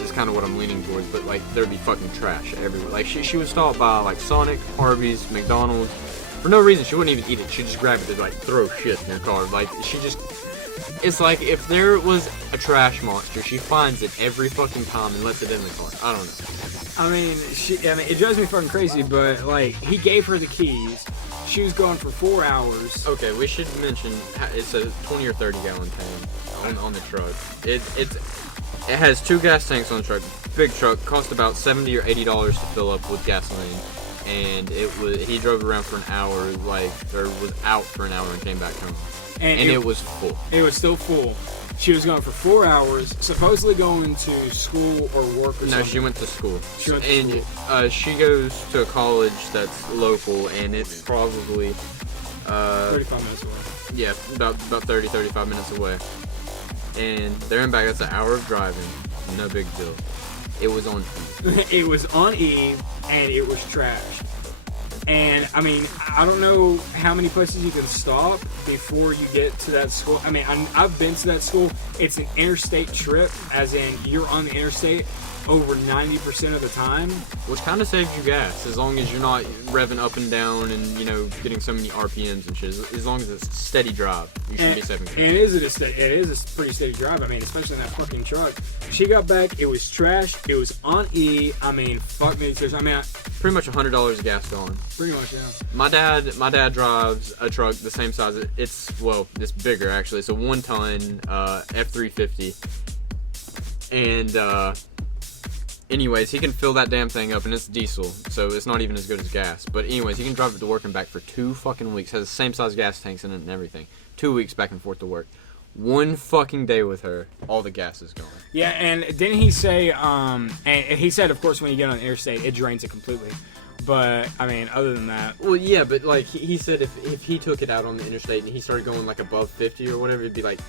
is kind of what I'm leaning towards, but, like, there'd be fucking trash everywhere. Like, she would stop by, like, Sonic, Harvey's, McDonald's. For no reason, she wouldn't even eat it. She'd just grab it and, like, throw shit in her car. Like, it's like if there was a trash monster, she finds it every fucking time and lets it in the car. I don't know. I mean, it drives me fucking crazy, but, like, he gave her the keys. She was gone for 4 hours. Okay, we should mention it's a 20 or 30 gallon tank on the truck. It has 2 gas tanks on the truck. Big truck, cost about $70 or $80 to fill up with gasoline. And he drove around for an hour, was out for an hour and came back home. And it was full. It was still full. She was gone for 4 hours, supposedly going to school or work or something. No, she went to school. She goes to a college that's local, and it's probably 35 minutes away. Yeah, about 30, 35 minutes away. And there and back, that's an hour of driving. No big deal. It was on E. It was on E, and it was trash. And, I mean, I don't know how many places you can stop before you get to that school. I mean, I've been to that school. It's an interstate trip, as in you're on the interstate over 90% of the time. Which kind of saves you gas, as long as you're not revving up and down and, getting so many RPMs and shit. As long as it's a steady drive, you should be saving gas. And it is a pretty steady drive, I mean, especially in that fucking truck. She got back, it was trash, it was on E, I mean, fuck me. I mean, pretty much $100 of gas gone. Pretty much, yeah. My dad drives a truck the same size. It's bigger actually. It's a 1-ton F350, and anyways, he can fill that damn thing up, and it's diesel, so it's not even as good as gas. But anyways, he can drive it to work and back for 2 fucking weeks. Has the same size gas tanks in it and everything. 2 weeks back and forth to work. 1 fucking day with her, all the gas is gone. Yeah, and didn't he say, and he said, of course, when you get on the interstate, it drains it completely. But, I mean, other than that... Well, yeah, but, like, he said if he took it out on the interstate and he started going, like, above 50 or whatever, it'd be, like,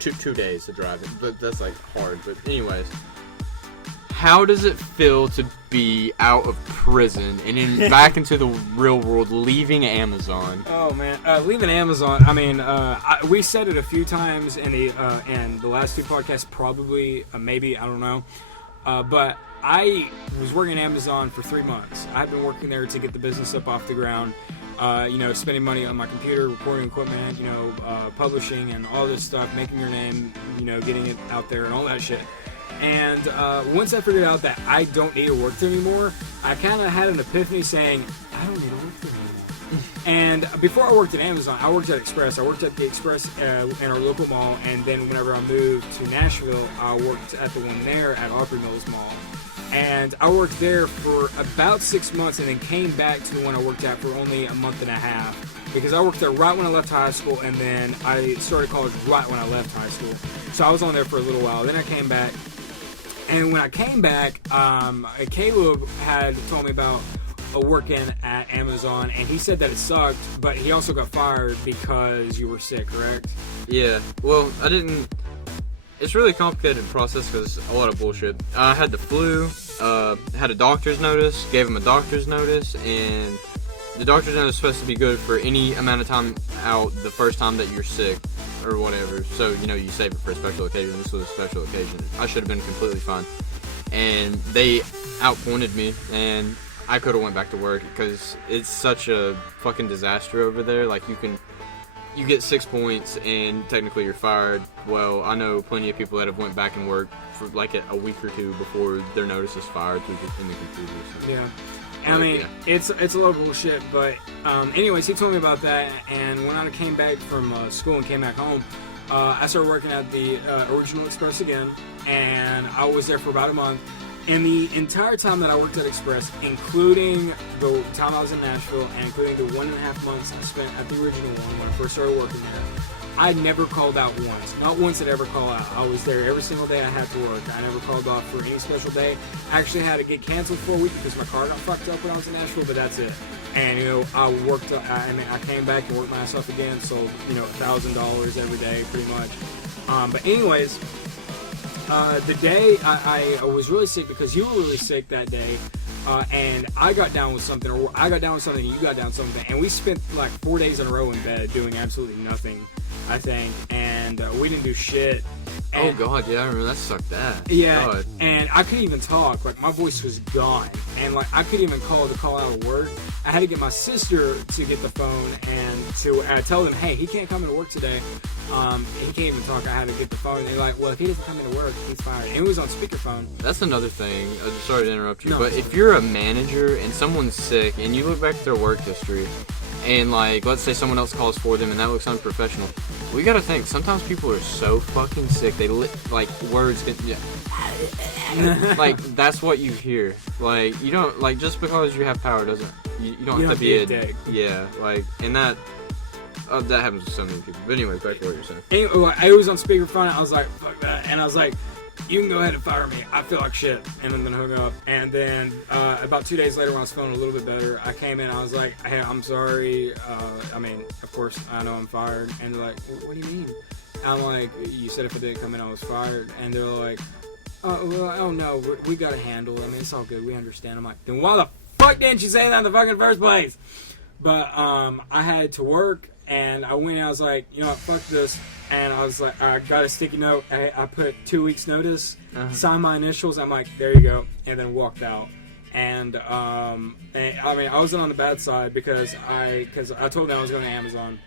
2 days to drive it. But that's, like, hard. But anyways... How does it feel to be out of prison and back into the real world, leaving Amazon? Oh man, leaving Amazon. I mean, we said it a few times in the last 2 podcasts, probably, maybe, I don't know. But I was working at Amazon for 3 months. I've been working there to get the business up off the ground. Spending money on my computer, recording equipment, publishing and all this stuff, making your name, getting it out there and all that shit. And once I figured out that I don't need to work there anymore, I kind of had an epiphany saying, I don't need to work there anymore. And before I worked at Amazon, I worked at Express. I worked at the Express in our local mall, and then whenever I moved to Nashville, I worked at the one there at Opry Mills Mall. And I worked there for about 6 months and then came back to the one I worked at for only a month and a half. Because I worked there right when I left high school, and then I started college right when I left high school. So I was on there for a little while. Then I came back. And when I came back, Caleb had told me about working at Amazon, and he said that it sucked, but he also got fired because you were sick, correct? Yeah. Well, I didn't... It's a really complicated process because a lot of bullshit. I had the flu, had a doctor's notice, gave him a doctor's notice, and the doctor's notice is supposed to be good for any amount of time out the first time that you're sick or whatever. So, you save it for a special occasion. This was a special occasion. I should have been completely fine. And they outpointed me, and I could have went back to work because it's such a fucking disaster over there. Like, you can you get 6 points and technically you're fired. Well, I know plenty of people that have went back and worked for like a week or two before their notice is fired in the computer. So. Yeah. I mean, it's a lot of bullshit, but anyways, he told me about that, and when I came back from school and came back home, I started working at the Original Express again, and I was there for about a month. And the entire time that I worked at Express, including the time I was in Nashville, and including the 1.5 months I spent at the original one when I first started working there, I never called out once. Not once did I ever call out. I was there every single day I had to work. I never called off for any special day. I actually had to get canceled for a week because my car got fucked up when I was in Nashville, but that's it. And, you know, I worked, I came back and worked myself again, sold, you know, $1,000 every day pretty much. But anyways, the day I was really sick because you were really sick that day, and I got down with something, or I got down with something, and you got down with something, and we spent like 4 days in a row in bed doing absolutely nothing, I think, and we didn't do shit. And, oh god, yeah, I remember that sucked ass. Yeah, god. And I couldn't even talk. Like, my voice was gone, and like I couldn't even call out of work. I had to get my sister to get the phone and to tell them, hey, he can't come into work today. He can't even talk. I had to get the phone, and they're like, well, if he doesn't come into work, he's fired. And it was on speakerphone. That's another thing. Sorry to interrupt you, No, but if you're a manager and someone's sick and you look back at their work history, and like, let's say someone else calls for them and that looks unprofessional, we gotta think, sometimes people are so fucking sick, they like, words get, like, that's what you hear. Like, you don't, like, just because you have power doesn't, you don't have to be a dick. Yeah, like, and that happens to so many people. But anyways, back to what you're saying. Anyway, I was on speakerphone, I was like, fuck that, and I was like, you can go ahead and fire me. I feel like shit. And then hung up. And then about 2 days later, when I was feeling a little bit better, I came in. I was like, hey, I'm sorry. I mean, of course, I know I'm fired. And they're like, what do you mean? I'm like, you said if I didn't come in, I was fired. And they're like, oh no, we got to handle it. I mean, it's all good. We understand. I'm like, then why the fuck didn't you say that in the fucking first place? But I had to work. And I went and I was like, you know what, fuck this. And I was like, I got a sticky note. I put 2 weeks notice, signed my initials. I'm like, there you go. And then walked out. And I mean, I wasn't on the bad side because I told them I was going to Amazon.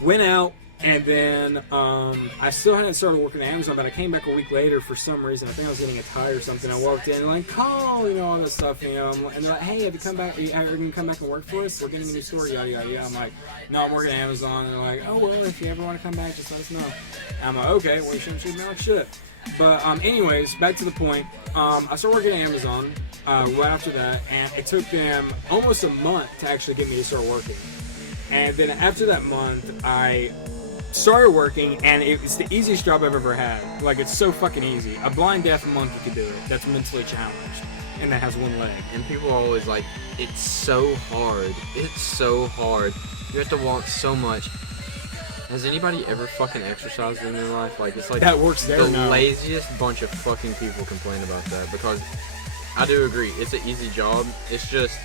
Went out. And then I still hadn't started working at Amazon, but I came back a week later for some reason. I think I was getting a tie or something. I walked in and like, call, you know, all this stuff, you know. And they're like, hey, have you come back? Are you going to come back and work for us? We're getting a new store, yada, yada, yada. I'm like, no, I'm working at Amazon. And they're like, oh, well, if you ever want to come back, just let us know. And I'm like, okay, well, you shouldn't treat me like shit. But anyways, back to the point. I started working at Amazon right after that, and it took them almost a month to actually get me to start working. And then after that month, I started working, and it's the easiest job I've ever had. Like, it's so fucking easy. A blind deaf monkey could do it. That's mentally challenged, and that has one leg. And people are always like, it's so hard. It's so hard. You have to walk so much. Has anybody ever fucking exercised in their life? Like, it's like that works there the now. laziest bunch of fucking people complain about that, because I do agree, it's an easy job. It's just,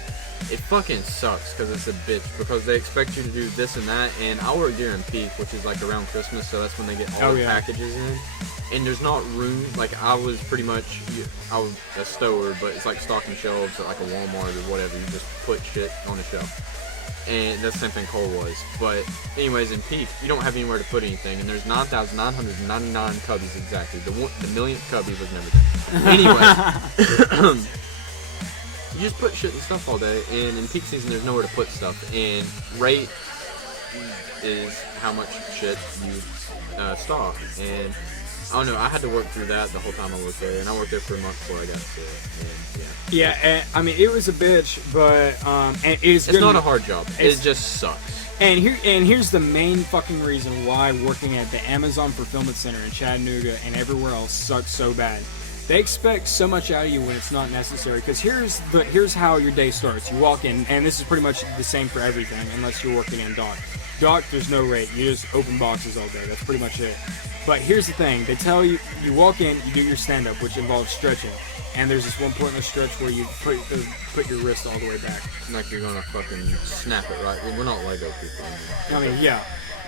it fucking sucks because it's a bitch, because they expect you to do this and that. And I work during peak, which is like around Christmas, so that's when they get all the packages in, and there's not room. Like, I was a stower, but it's like stocking shelves at like a Walmart or whatever. You just put shit on a shelf, and that's the same thing Cole was. But anyways, in peak, you don't have anywhere to put anything, and there's 9,999 cubbies exactly. The millionth cubby was never there. Anyway. You just put shit and stuff all day, and in peak season there's nowhere to put stuff, and rate is how much shit you stock. And I don't know, I had to work through that the whole time I worked there, and I worked there for a month before I got sick. And Yeah, I mean, it was a bitch, but and it's not a hard job. It just sucks. And here's the main fucking reason why working at the Amazon Fulfillment Center in Chattanooga and everywhere else sucks so bad. They expect so much out of you when it's not necessary. Because here's how your day starts. You walk in, and this is pretty much the same for everything, unless you're working in dock. Dock, there's no rate. You just open boxes all day. That's pretty much it. But here's the thing. They tell you, you walk in, you do your stand-up, which involves stretching. And there's this one point in the stretch where you put your wrist all the way back. Like you're gonna fucking snap it, right? We're not Lego people. I mean, yeah.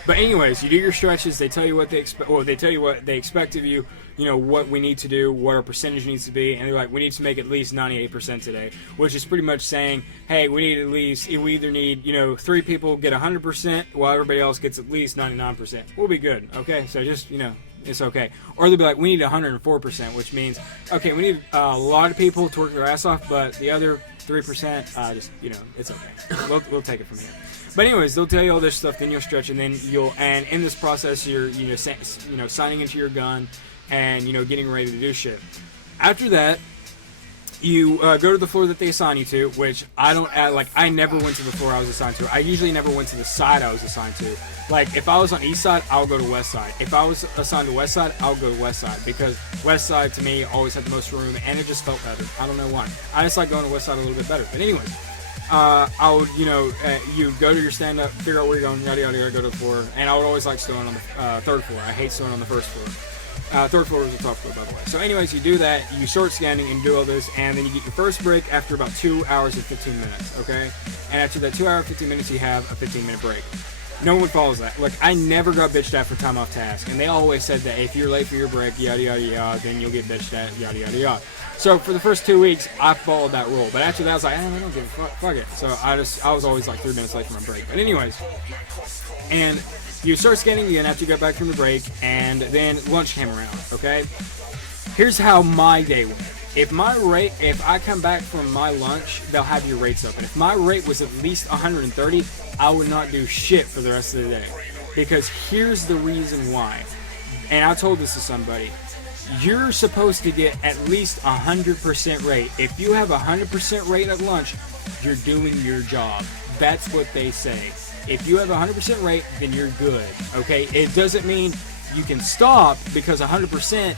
But anyways, you do your stretches. They tell you what they expect. Well, they tell you what they expect of you. You know what we need to do, what our percentage needs to be, and they're like, we need to make at least 98% today, which is pretty much saying, hey, we need at least, we either need, 3 people get 100%, while everybody else gets at least 99%. We'll be good, okay? So just, it's okay. Or they'll be like, we need 104%, which means, okay, we need a lot of people to work their ass off, but the other 3%, just, it's okay. We'll take it from here. But anyways, they'll tell you all this stuff, then you'll stretch, and then and in this process, you're, signing into your gun, and, getting ready to do shit. After that, you go to the floor that they assign you to, which I never went to the floor I was assigned to. I usually never went to the side I was assigned to. Like, if I was on east side, I'll go to west side. If I was assigned to west side, I'll go to west side, because west side, to me, always had the most room, and it just felt better. I don't know why. I just like going to west side a little bit better. But anyways, I would, you go to your stand-up, figure out where you're going, yada, yada, yada, go to the floor, and I would always like stowing on the third floor. I hate stowing on the first floor. Third floor is the top floor, by the way. So anyways, you do that, you start scanning and do all this, and then you get your first break after about 2 hours and 15 minutes, okay? And after that 2 hour and 15 minutes, you have a 15-minute break. No one follows that. Look, I never got bitched at for time off task, and they always said that if you're late for your break, yada, yada, yada, then you'll get bitched at, yada, yada, yada. So for the first 2 weeks, I followed that rule. But after that, I was like, I don't give a fuck it. So I was always like 3 minutes late for my break. But anyways, and you start scanning again after you got back from the break, and then lunch came around, okay? Here's how my day went. If I come back from my lunch, they'll have your rates up. And if my rate was at least 130, I would not do shit for the rest of the day. Because here's the reason why. And I told this to somebody. You're supposed to get at least 100% rate. If you have 100% rate at lunch, you're doing your job. That's what they say. If you have 100% rate, then you're good, okay? It doesn't mean you can stop, because 100%,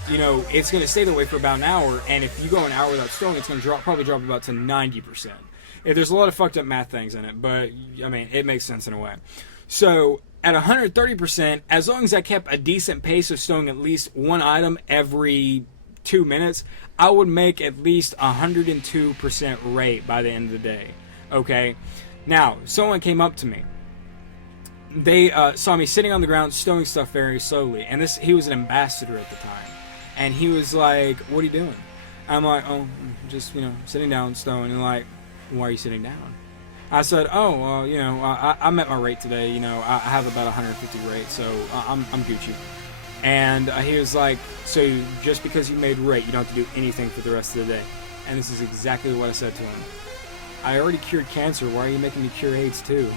it's going to stay that way for about an hour, and if you go an hour without stowing, it's going to probably drop about to 90%. There's a lot of fucked up math things in it, but, it makes sense in a way. So, at 130%, as long as I kept a decent pace of stowing at least one item every 2 minutes, I would make at least 102% rate by the end of the day, okay? Now, someone came up to me. They saw me sitting on the ground stowing stuff very slowly, and he was an ambassador at the time, and he was like, what are you doing? I'm like, oh, just sitting down stowing. And like, why are you sitting down? I said, oh, well, I met my rate today. I have about 150 rate, so I'm Gucci. And he was like, so just because you made rate, you don't have to do anything for the rest of the day. And this is exactly what I said to him. I already cured cancer. Why are you making me cure AIDS too?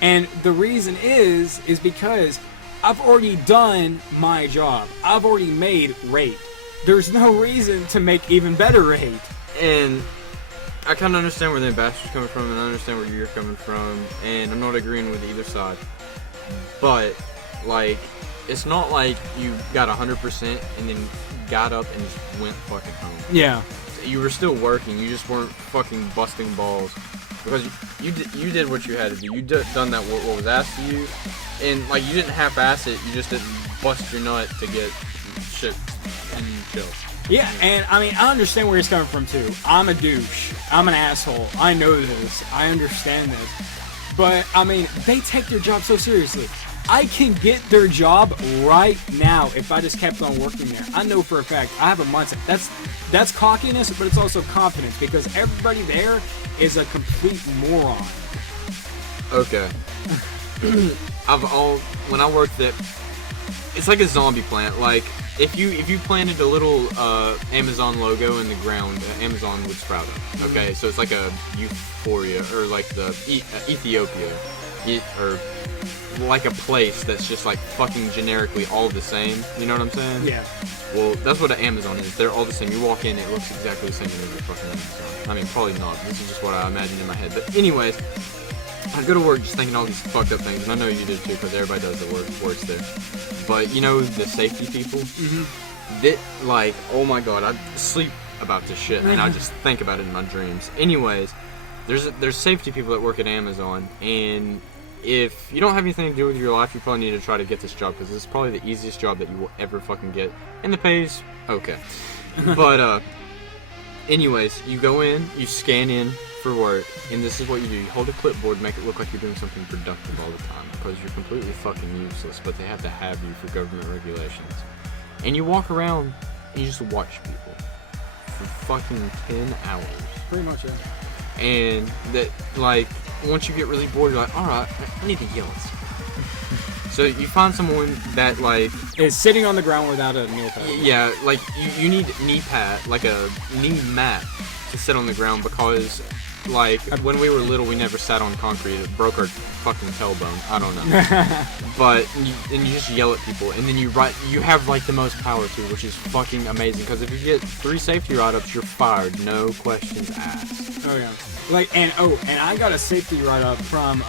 And the reason is because I've already done my job. I've already made rate. There's no reason to make even better rate. And I kind of understand where the ambassador's coming from, and I understand where you're coming from, and I'm not agreeing with either side. But, it's not like you got 100% and then got up and just went fucking home. Yeah. You were still working, you just weren't fucking busting balls. Because you did what you had to do. You done that what was asked of you, and you didn't half-ass it. You just didn't bust your nut to get shit and chill. Yeah, and I understand where he's coming from too. I'm a douche. I'm an asshole. I know this. I understand this. But they take their job so seriously. I can get their job right now if I just kept on working there. I know for a fact. I have a mindset. That's cockiness, but it's also confidence, because everybody there is a complete moron. Okay. When I worked at, it's like a zombie plant. If you planted a little Amazon logo in the ground, Amazon would sprout up. Okay, so it's like a Euphoria, or the Ethiopia, or like a place that's just fucking generically all the same. You know what I'm saying? Yeah. Well, that's what an Amazon is. They're all the same. You walk in, it looks exactly the same as every fucking Amazon. Probably not. This is just what I imagined in my head. But anyways, I go to work just thinking all these fucked up things, and I know you do too, because everybody does that works there. But the safety people, that oh my god, I sleep about this shit, and I just think about it in my dreams. Anyways, there's safety people that work at Amazon, and if you don't have anything to do with your life, you probably need to try to get this job, because this is probably the easiest job that you will ever fucking get, and the pay's okay. But Anyways, you go in, you scan in for work, and this is what you do. You hold a clipboard, make it look like you're doing something productive all the time, because you're completely fucking useless, but they have to have you for government regulations. And you walk around, and you just watch people for fucking 10 hours. Pretty much, yeah. And that, like, once you get really bored, you're like, alright, I need to yell at someone. So you find someone that, like... is sitting on the ground without a knee pad. Yeah, like, you need knee pad, like a knee mat to sit on the ground, because, like, when we were little, we never sat on concrete. It broke our fucking tailbone. I don't know. But, and you just yell at people, and then you have, like, the most power too, which is fucking amazing, because if you get 3 safety write-ups, you're fired. No questions asked. Oh, yeah. Like, and I got a safety write-up from,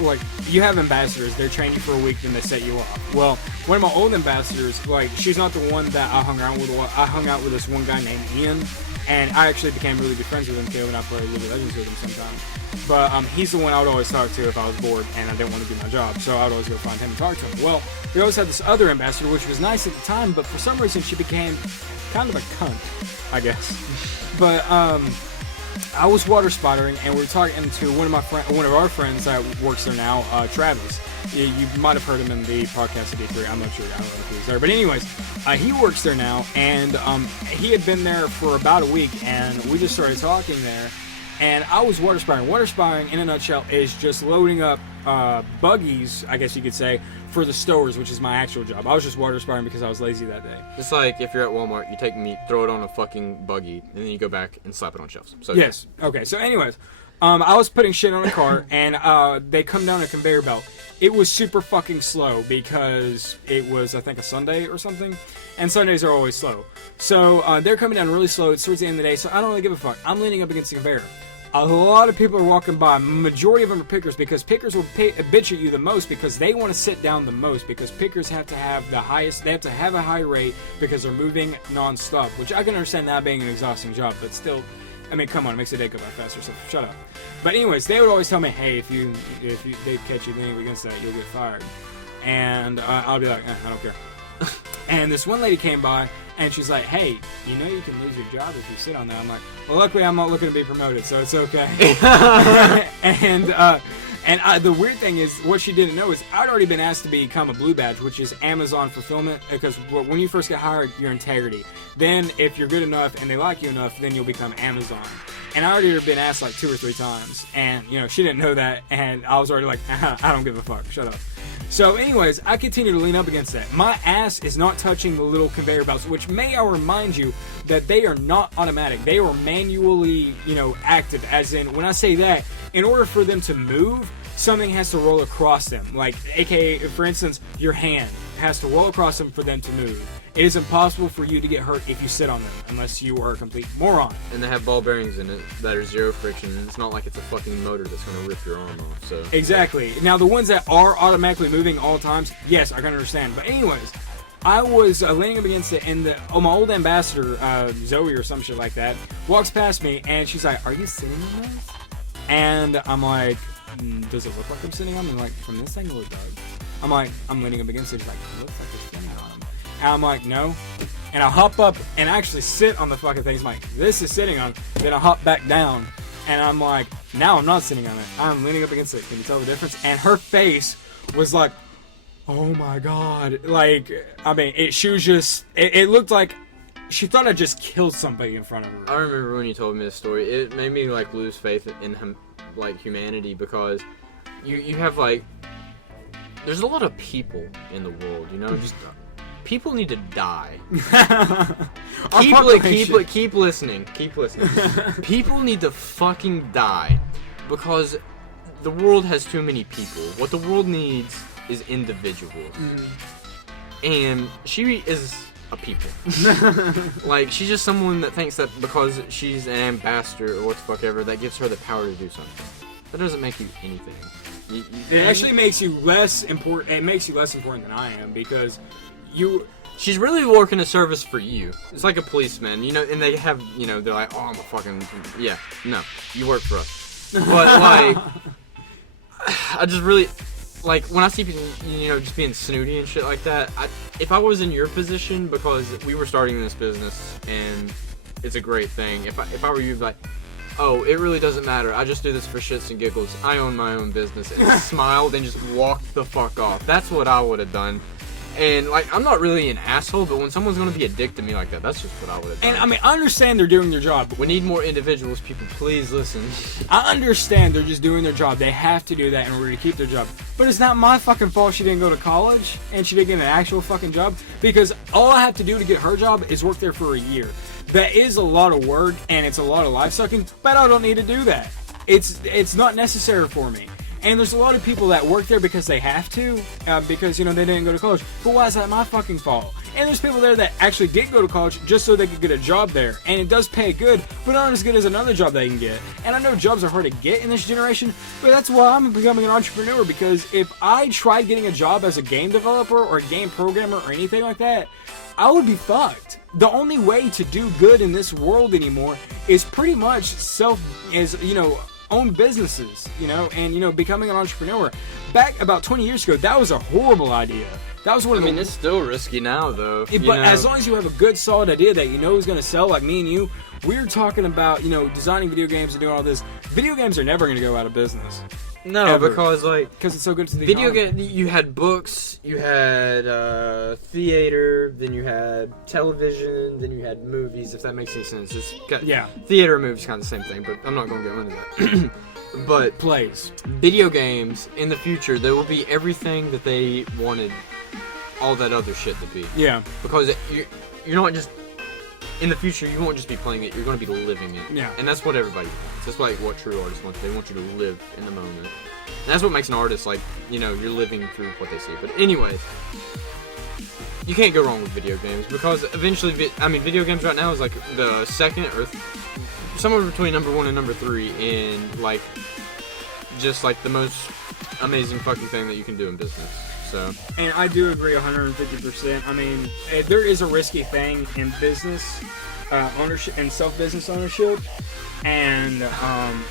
like, you have ambassadors, they're training for a week, then they set you off. Well, one of my old ambassadors, like, she's not the one that I hung out with a lot. I hung out with this one guy named Ian, and I actually became really good friends with him too, and I played League of Legends with him sometimes. But, he's the one I would always talk to if I was bored, and I didn't want to do my job, so I would always go find him and talk to him. Well, we always had this other ambassador, which was nice at the time, but for some reason she became kind of a cunt, I guess. But, I was water spottering, and we were talking to one of our friends that works there now, Travis. You might have heard him in the podcast at D3. I'm not sure. I don't know if he was there, but anyways, he works there now, and he had been there for about a week, and we just started talking there. And I was water spottering. Water spottering, in a nutshell, is just loading up buggies, I guess you could say, for the stores, which is my actual job. I was just water spottering because I was lazy that day. It's like if you're at Walmart, you take meat, throw it on a fucking buggy, and then you go back and slap it on shelves. So yes. Okay. So, anyways, I was putting shit on a cart, and they come down a conveyor belt. It was super fucking slow because it was, I think, a Sunday or something, and Sundays are always slow. So they're coming down really slow. It's towards the end of the day, so I don't really give a fuck. I'm leaning up against the conveyor. A lot of people are walking by. Majority of them are pickers, because pickers will bitch at you the most because they want to sit down the most, because pickers have to have the highest, they have to have a high rate because they're moving non-stop, which I can understand that being an exhausting job, but still, I mean, come on, it makes the day go by faster, so shut up. But anyways, they would always tell me, hey, if they catch you leaning against that, you'll get fired. And I'll be like, I don't care. And this one lady came by, and she's like, hey, you know you can lose your job if you sit on that. I'm like, well, luckily I'm not looking to be promoted, so it's okay. And the weird thing is, what she didn't know is I'd already been asked to become a blue badge, which is Amazon fulfillment, because when you first get hired, your integrity. Then, if you're good enough and they like you enough, then you'll become Amazon. And I already had been asked like 2 or 3 times, and, you know, she didn't know that, and I was already like, I don't give a fuck, shut up. So anyways, I continue to lean up against that. My ass is not touching the little conveyor belts, which may I remind you that they are not automatic. They are manually, you know, active, as in, when I say that, in order for them to move, something has to roll across them. Like, aka, for instance, your hand has to roll across them for them to move. It is impossible for you to get hurt if you sit on them, unless you are a complete moron. And they have ball bearings in it that are 0 friction, and it's not like it's a fucking motor that's going to rip your arm off, so... Exactly. Now, the ones that are automatically moving all times, yes, I can understand. But anyways, I was leaning up against it, and my old ambassador, Zoe or some shit like that, walks past me, and she's like, are you sitting on this? And I'm like, does it look like I'm sitting on them? And like, from this angle it does. I'm like, I'm leaning up against it. She's like, it looks like you're sitting on them. And I'm like, no. And I hop up and actually sit on the fucking things. I'm like, this is sitting on. Then I hop back down. And I'm like, now I'm not sitting on it. I'm leaning up against it. Can you tell the difference? And her face was like, oh my God. Like, I mean, she was just, it looked like she thought I just killed somebody in front of her. I remember when you told me this story. It made me, like, lose faith in humanity, because you have, like, there's a lot of people in the world, you know, just... People need to die. Keep listening. Keep listening. People need to fucking die, because the world has too many people. What the world needs is individuals. And she is a people. Like, she's just someone that thinks that because she's an ambassador or what the fuck ever, that gives her the power to do something. That doesn't make you anything. It actually makes you less important. It makes you less important than I am, because she's really working a service for you. It's like a policeman, you know, and they have, you know, they're like, oh, I'm a fucking, yeah, no, you work for us. But, like, I just really, like, when I see people, you know, just being snooty and shit like that, if I was in your position, because we were starting this business, and it's a great thing. If I were you, like, oh, it really doesn't matter. I just do this for shits and giggles. I own my own business. And smiled and just walked the fuck off. That's what I would have done. And, like, I'm not really an asshole, but when someone's going to be a dick to me like that, that's just what I would have done. And, I mean, I understand they're doing their job. We need more individuals. People, please listen. I understand they're just doing their job. They have to do that in order to keep their job. But it's not my fucking fault she didn't go to college and she didn't get an actual fucking job. Because all I have to do to get her job is work there for a year. That is a lot of work and it's a lot of life sucking, but I don't need to do that. It's not necessary for me. And there's a lot of people that work there because they have to, because, you know, they didn't go to college. But why is that my fucking fault? And there's people there that actually did go to college just so they could get a job there. And it does pay good, but not as good as another job they can get. And I know jobs are hard to get in this generation, but that's why I'm becoming an entrepreneur. Because if I tried getting a job as a game developer or a game programmer or anything like that, I would be fucked. The only way to do good in this world anymore is pretty much own businesses, you know, and, you know, becoming an entrepreneur. Back about 20 years ago, that was a horrible idea. That was one of it's still risky now, though. But as long as you have a good, solid idea that you know is going to sell, like me and you, we're talking about, you know, designing video games and doing all this. Video games are never going to go out of business. No, ever. Because it's so good to the video game. You had books, you had theater, then you had television, then you had movies. If that makes any sense, theater and movies kind of the same thing, but I'm not going to go into that. But plays, video games in the future, there will be everything that they wanted all that other shit to be. Yeah, because you're not just. In the future, you won't just be playing it, you're going to be living it. Yeah. And that's what everybody wants. That's like what true artists want. They want you to live in the moment. And that's what makes an artist, like, you know, you're living through what they see. But anyways, you can't go wrong with video games because eventually, video games right now is like the second or somewhere between number 1 and number 3 in, like, just like the most amazing fucking thing that you can do in business. So. And I do agree 150%. I mean, there is a risky thing in business ownership and self-business ownership, and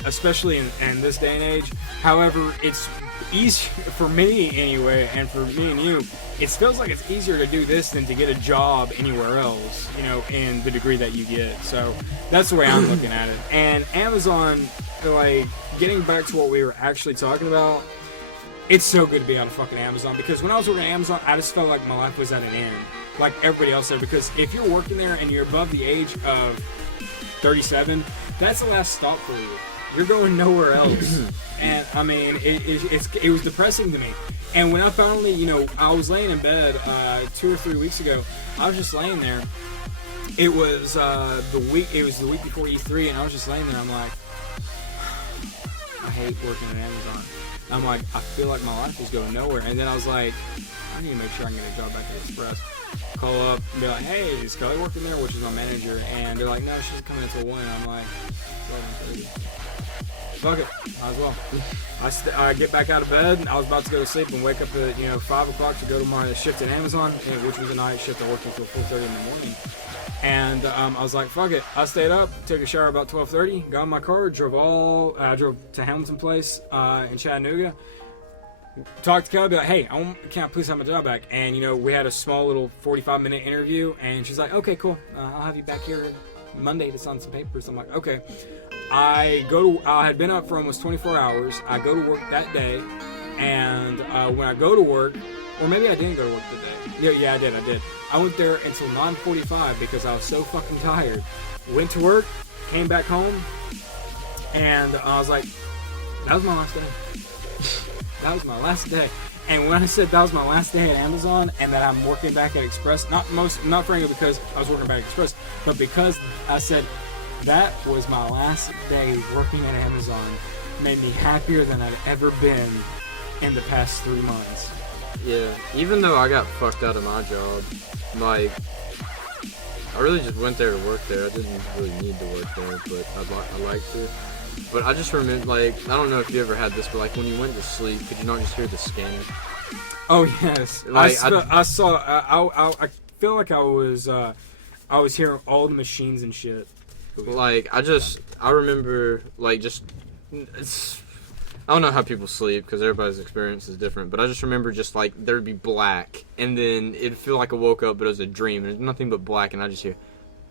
especially in this day and age. However, it's easy for me anyway, and for me and you, it feels like it's easier to do this than to get a job anywhere else, you know, in the degree that you get. So that's the way I'm looking at it. And Amazon, like, getting back to what we were actually talking about, it's so good to be on fucking Amazon, because when I was working at Amazon, I just felt like my life was at an end, like everybody else there. Because if you're working there and you're above the age of 37, that's the last stop for you. You're going nowhere else. And I mean, it was depressing to me. And when I finally, you know, I was laying in bed 2 or 3 weeks ago. I was just laying there. It was the week before E3, and I was just laying there. I'm like, I hate working at Amazon. I'm like, I feel like my life is going nowhere. And then I was like, I need to make sure I can get a job back at Express. Call up and be like, hey, is Kelly working there? Which is my manager. And they're like, no, she's coming until 1. I'm like, 11:30. Fuck it, might as well. I get back out of bed. I was about to go to sleep and wake up at 5 o'clock to go to my shift at Amazon, which was a night shift. I worked until 4:30 in the morning. And I was like, fuck it. I stayed up, took a shower about 12:30, got in my car, drove to Hamilton Place in Chattanooga. Talked to Kelly, be like, hey, can I please have my job back? And, we had a small little 45-minute interview, and she's like, okay, cool. I'll have you back here Monday to sign some papers. I'm like, okay. I had been up for almost 24 hours. I go to work that day, and when I go to work, or maybe I didn't go to work today. Yeah, I did. I went there until 9:45 because I was so fucking tired. Went to work, came back home, and I was like, that was my last day. That was my last day. And when I said that was my last day at Amazon and that I'm working back at Express, not frankly because I was working back at Express, but because I said that was my last day working at Amazon, made me happier than I'd ever been in the past 3 months. Yeah, even though I got fucked out of my job, like, I really just went there to work there. I didn't really need to work there, but I liked it. But I just remember, like, I don't know if you ever had this, but like when you went to sleep, could you not just hear the scanner? Oh yes, like, I feel like I was hearing all the machines and shit. Like I remember, like, I don't know how people sleep because everybody's experience is different, but I just remember just like there'd be black, and then it'd feel like I woke up, but it was a dream. There's nothing but black, and I just hear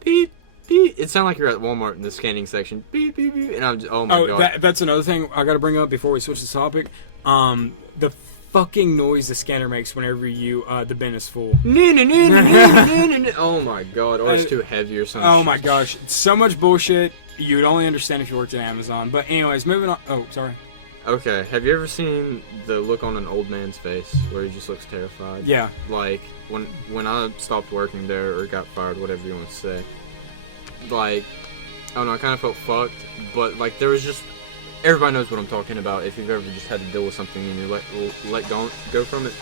beep, beep. It sounded like you're at Walmart in the scanning section. Beep, beep, beep. And I'm just, oh my god. That's another thing I gotta bring up before we switch the topic. The fucking noise the scanner makes whenever you the bin is full. Oh my god, or it's too heavy or something. Oh my gosh, so much bullshit. You would only understand if you worked at Amazon. But anyways, moving on. Oh, sorry. Okay, have you ever seen the look on an old man's face where he just looks terrified? Yeah. Like when I stopped working there or got fired, whatever you want to say. Like, I don't know, I kind of felt fucked, but like there was just. Everybody knows what I'm talking about. If you've ever just had to deal with something and you let go from it,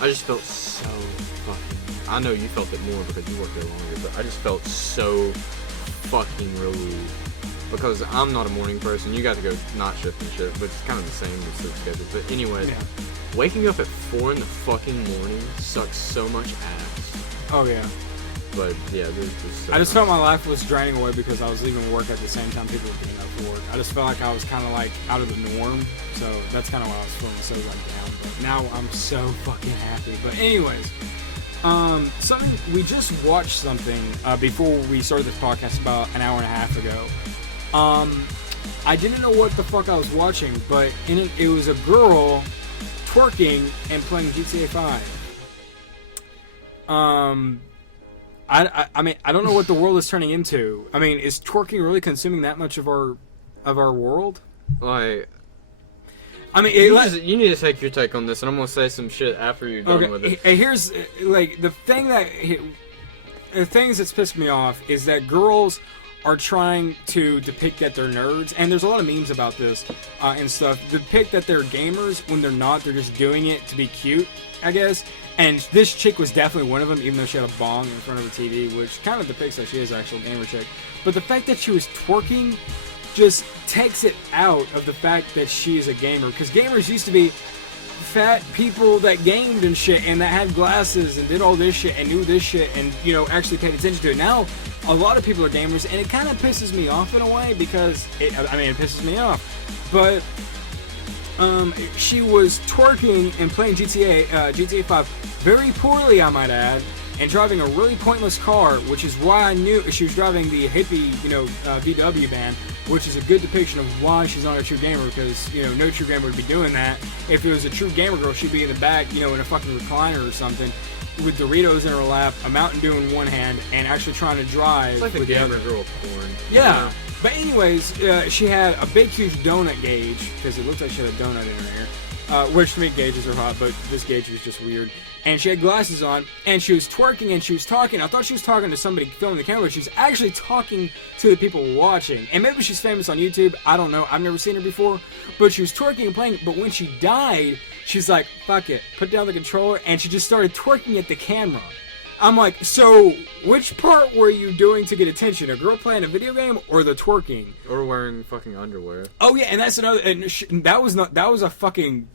I just felt so fucking. I know you felt it more because you worked there longer, but I just felt so fucking relieved because I'm not a morning person. You got to go night shift and shit, but it's kind of the same with sleep schedule. But anyways, waking up at 4 in the fucking morning sucks so much ass. Oh yeah. But yeah, I just felt my life was draining away because I was leaving work at the same time people were getting up for work. I just felt like I was kind of like out of the norm, so that's kind of why I was feeling so like down. But now I'm so fucking happy. But anyways, something we just watched something before we started this podcast about an hour and a half ago. I didn't know what the fuck I was watching, but in it was a girl twerking and playing GTA 5. I mean, I don't know what the world is turning into. I mean, is twerking really consuming that much of our world? Like, I mean, you need to take your take on this, and I'm gonna say some shit after you're done with it. Here's like the things that's pissed me off is that girls are trying to depict that they're nerds, and there's a lot of memes about this and stuff. Depict that they're gamers when they're not. They're just doing it to be cute, I guess. And this chick was definitely one of them, even though she had a bong in front of her TV, which kind of depicts that she is an actual gamer chick. But the fact that she was twerking just takes it out of the fact that she is a gamer. Because gamers used to be fat people that gamed and shit, and that had glasses and did all this shit and knew this shit and, you know, actually paid attention to it. Now, a lot of people are gamers, and it kind of pisses me off in a way because, it pisses me off. But she was twerking and playing GTA 5 very poorly, I might add, and driving a really pointless car, which is why I knew she was driving the hippie, VW van, which is a good depiction of why she's not a true gamer, because, you know, no true gamer would be doing that. If it was a true gamer girl, she'd be in the back, you know, in a fucking recliner or something, with Doritos in her lap, a Mountain Dew in one hand, and actually trying to drive. It's like the gamer girl porn. Yeah. But anyways, she had a big, huge donut gauge, because it looked like she had a donut in her hair, which to me gauges are hot, but this gauge was just weird. And she had glasses on, and she was twerking, and she was talking. I thought she was talking to somebody filming the camera, but she was actually talking to the people watching. And maybe she's famous on YouTube, I don't know, I've never seen her before. But she was twerking and playing, but when she died, she's like, fuck it, put down the controller, and she just started twerking at the camera. I'm like, so which part were you doing to get attention? A girl playing a video game or the twerking? Or wearing fucking underwear. Oh yeah, and that's another. And that was a fucking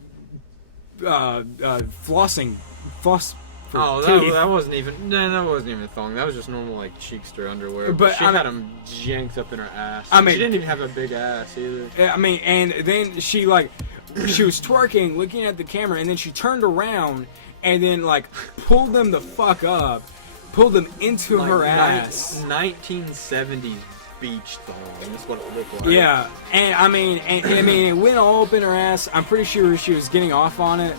flossing. Floss. For teeth. that wasn't even. No, that wasn't even a thong. That was just normal like cheekster underwear. But she had them janked up in her ass. I mean, she didn't even have a big ass either. I mean, and then she was twerking, looking at the camera, and then she turned around. And then, like, pulled them the fuck up, pulled them into her ass. 1970s beach thong. That's what it looked like. Yeah, and I mean, it went all up in her ass. I'm pretty sure she was getting off on it.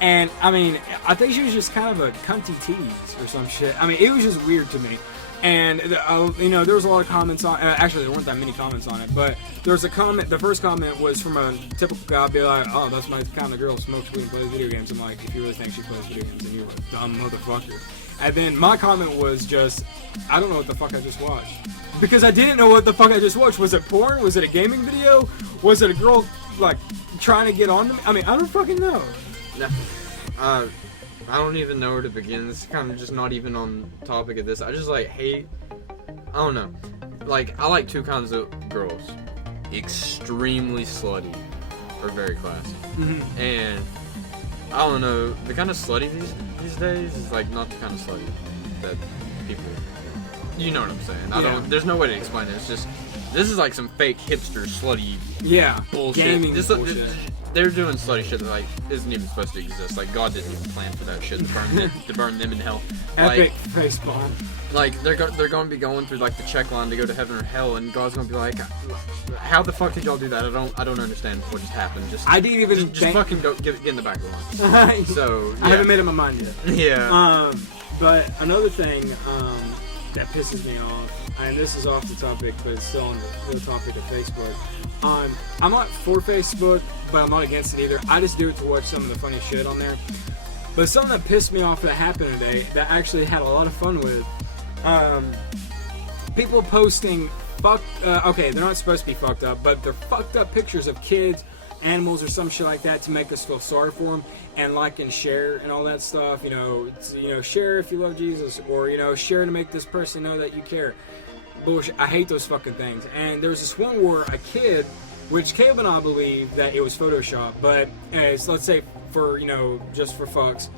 And I mean, I think she was just kind of a cunty tease or some shit. I mean, it was just weird to me. And, there was a lot of comments on actually, there weren't that many comments on it, but there was a comment. The first comment was from a typical guy, be like, oh, that's my kind of girl, smokes weed and plays video games. I'm like, if you really think she plays video games, then you're a dumb motherfucker. And then my comment was just, I don't know what the fuck I just watched. Because I didn't know what the fuck I just watched. Was it porn? Was it a gaming video? Was it a girl, like, trying to get on to me? I mean, I don't fucking know. I don't even know where to begin. This is kind of just not even on topic of this. I just like hate. I don't know. Like, I like two kinds of girls: extremely slutty or very classy. Mm-hmm. And I don't know, the kind of slutty these days is like not the kind of slutty that people. You know what I'm saying? I don't. There's no way to explain it. It's just this is like some fake hipster slutty. Yeah. Bullshit. Gaming bullshit. They're doing slutty shit that like isn't even supposed to exist. Like God didn't even plan for that shit to burn them in hell. Epic face bomb. Like, they're going to be going through, like, the check line to go to heaven or hell, and God's going to be like, how the fuck did y'all do that? I don't understand what just happened. I didn't even just fucking get in the back of the line. So, yeah. I haven't made up my mind yet. Yeah. But another thing that pisses me off, and this is off the topic, but it's still on the topic of Facebook. I'm not for Facebook, but I'm not against it either. I just do it to watch some of the funny shit on there. But something that pissed me off that happened today, that I actually had a lot of fun with, people posting okay, they're not supposed to be fucked up, but they're fucked up pictures of kids, animals, or some shit like that to make us feel sorry for them, and like and share and all that stuff. Share if you love Jesus, or share to make this person know that you care. Bullshit. I hate those fucking things. And there was this one where a kid, which Caleb and I believe that it was Photoshop, but let's say for just for fucks,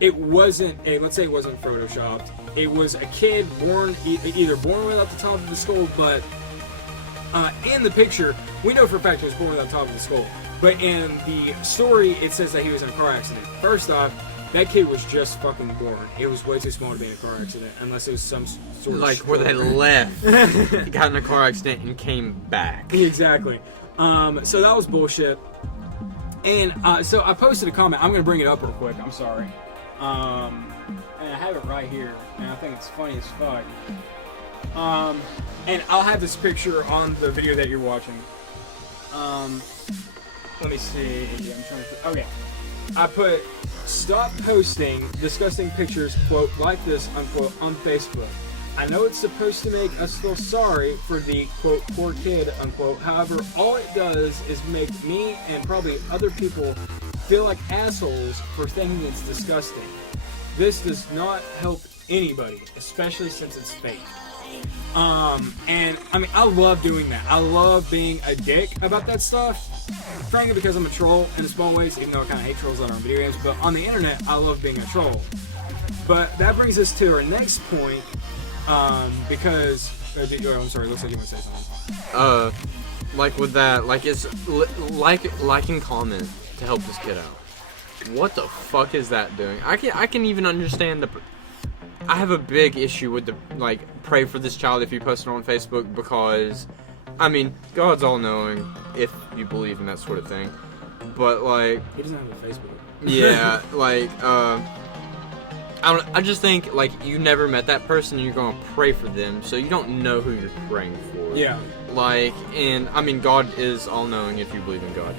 it wasn't. Let's say it wasn't photoshopped. It was a kid either born without the top of the skull, but in the picture we know for a fact he was born without the top of the skull. But in the story, it says that he was in a car accident. First off, that kid was just fucking born. It was way too small to be in a car accident, unless it was some sort of where they left, got in a car accident and came back. Exactly. So that was bullshit. And so I posted a comment. I'm gonna bring it up real quick. I'm sorry. And I have it right here, and I think it's funny as fuck. And I'll have this picture on the video that you're watching. Let me see. I'm trying to. Okay. I put, "Stop posting disgusting pictures, quote, like this, unquote, on Facebook. I know it's supposed to make us feel sorry for the, quote, poor kid, unquote. However, all it does is make me and probably other people feel like assholes for thinking it's disgusting. This does not help anybody, especially since it's fake." And I mean, I love doing that. I love being a dick about that stuff. Frankly, because I'm a troll in small ways, even though I kind of hate trolls that are on video games. But on the internet, I love being a troll. But that brings us to our next point. Because I'm sorry, looks like you want to say something. Like with that, like it's liking comment to help this kid out. What the fuck is that doing? I can even understand I have a big issue with the, like, pray for this child if you post it on Facebook, because, I mean, God's all-knowing if you believe in that sort of thing, but, like... He doesn't have a Facebook. Yeah, like, I just think, like, you never met that person and you're going to pray for them, so you don't know who you're praying for. Yeah. Like, and, I mean, God is all-knowing if you believe in God.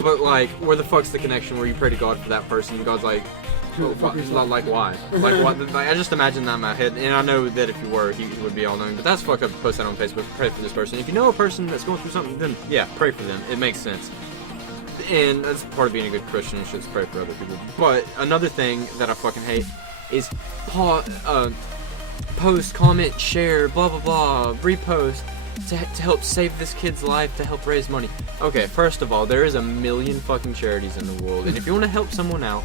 But, like, where the fuck's the connection where you pray to God for that person and God's like... Like why? Like what? Like, I just imagine that in my head, and I know that if you were, he would be all knowing. But that's fucked up to post that on Facebook. Pray for this person. If you know a person that's going through something, then yeah, pray for them. It makes sense, and that's part of being a good Christian. You should pray for other people. But another thing that I fucking hate is post, comment, share, blah blah blah, repost to help save this kid's life, to help raise money. Okay, first of all, there is a million fucking charities in the world, and if you want to help someone out,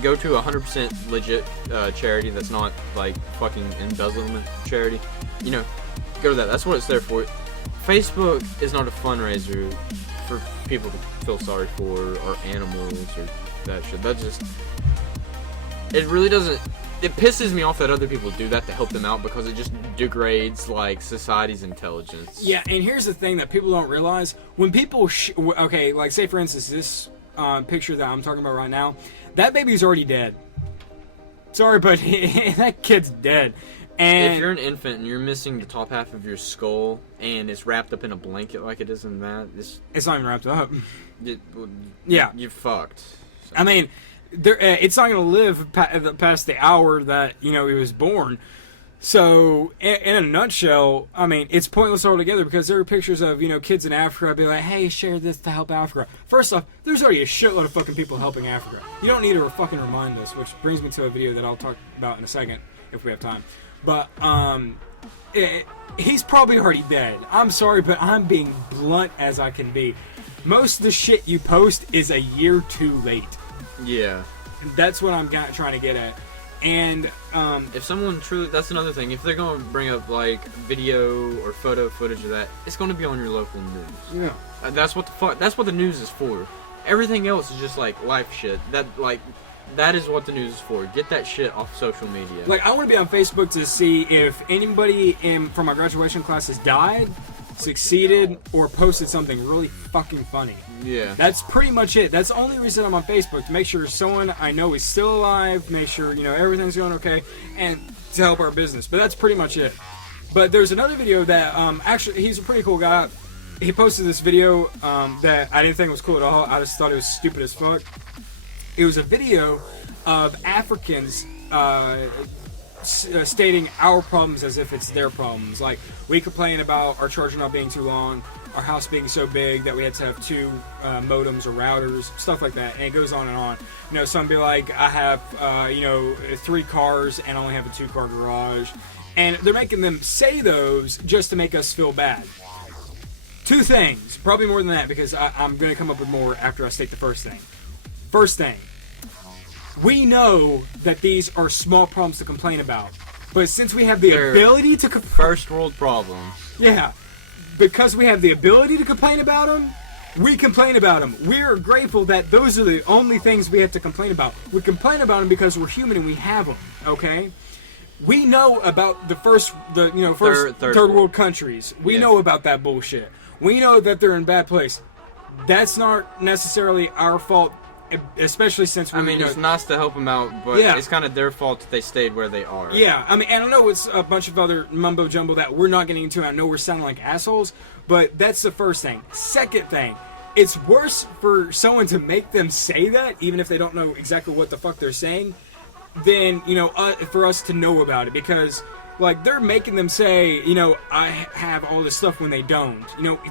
go to a 100% legit charity that's not like fucking embezzlement charity. Go to that. That's what it's there for. Facebook is not a fundraiser for people to feel sorry for, or animals, or that shit. That just... It really doesn't... It pisses me off that other people do that to help them out, because it just degrades, like, society's intelligence. Yeah, and here's the thing that people don't realize. When people... okay, like, say for instance, this picture that I'm talking about right now, that baby's already dead. Sorry, but that kid's dead. And if you're an infant and you're missing the top half of your skull and it's wrapped up in a blanket like it is in that, it's not even wrapped up. Yeah, you're fucked. So. I mean, it's not going to live past the hour that he was born. So, in a nutshell, I mean, it's pointless altogether, because there are pictures of, kids in Africa be like, hey, share this to help Africa. First off, there's already a shitload of fucking people helping Africa. You don't need to fucking remind us, which brings me to a video that I'll talk about in a second, if we have time. But, he's probably already dead. I'm sorry, but I'm being blunt as I can be. Most of the shit you post is a year too late. Yeah. That's what I'm trying to get at. And if someone truly, that's another thing. If they're going to bring up like video or photo footage of that, it's going to be on your local news. Yeah. That's what the news is for. Everything else is just like life shit. That, like, That is what the news is for. Get that shit off social media. Like, I want to be on Facebook to see if anybody from my graduation class has died, succeeded, or posted something really fucking funny. Yeah. That's pretty much it. That's the only reason I'm on Facebook, to make sure someone I know is still alive, make sure, everything's going okay, and to help our business. But that's pretty much it. But there's another video that, actually, he's a pretty cool guy. He posted this video that I didn't think was cool at all. I just thought it was stupid as fuck. It was a video of Africans stating our problems as if it's their problems. Like, we complain about our charger not being too long, our house being so big that we had to have 2 modems or routers, stuff like that. And it goes on and on. Some be like, I have, 3 cars and I only have a 2-car garage. And they're making them say those just to make us feel bad. 2 things, probably more than that, because I'm going to come up with more after I state the first thing. First thing, we know that these are small problems to complain about, but since we have the ability to first world problems, yeah, because we have the ability to complain about them, we complain about them. We are grateful that those are the only things we have to complain about. We complain about them because we're human and we have them. Okay, we know about the third world countries. We know about that bullshit. We know that they're in a bad place. That's not necessarily our fault. Especially since it's nice to help them out, but it's kind of their fault that they stayed where they are. Yeah, and I know it's a bunch of other mumbo jumbo that we're not getting into. I know we're sounding like assholes, but that's the first thing. Second thing, it's worse for someone to make them say that, even if they don't know exactly what the fuck they're saying, than for us to know about it, because like they're making them say, I have all this stuff when they don't.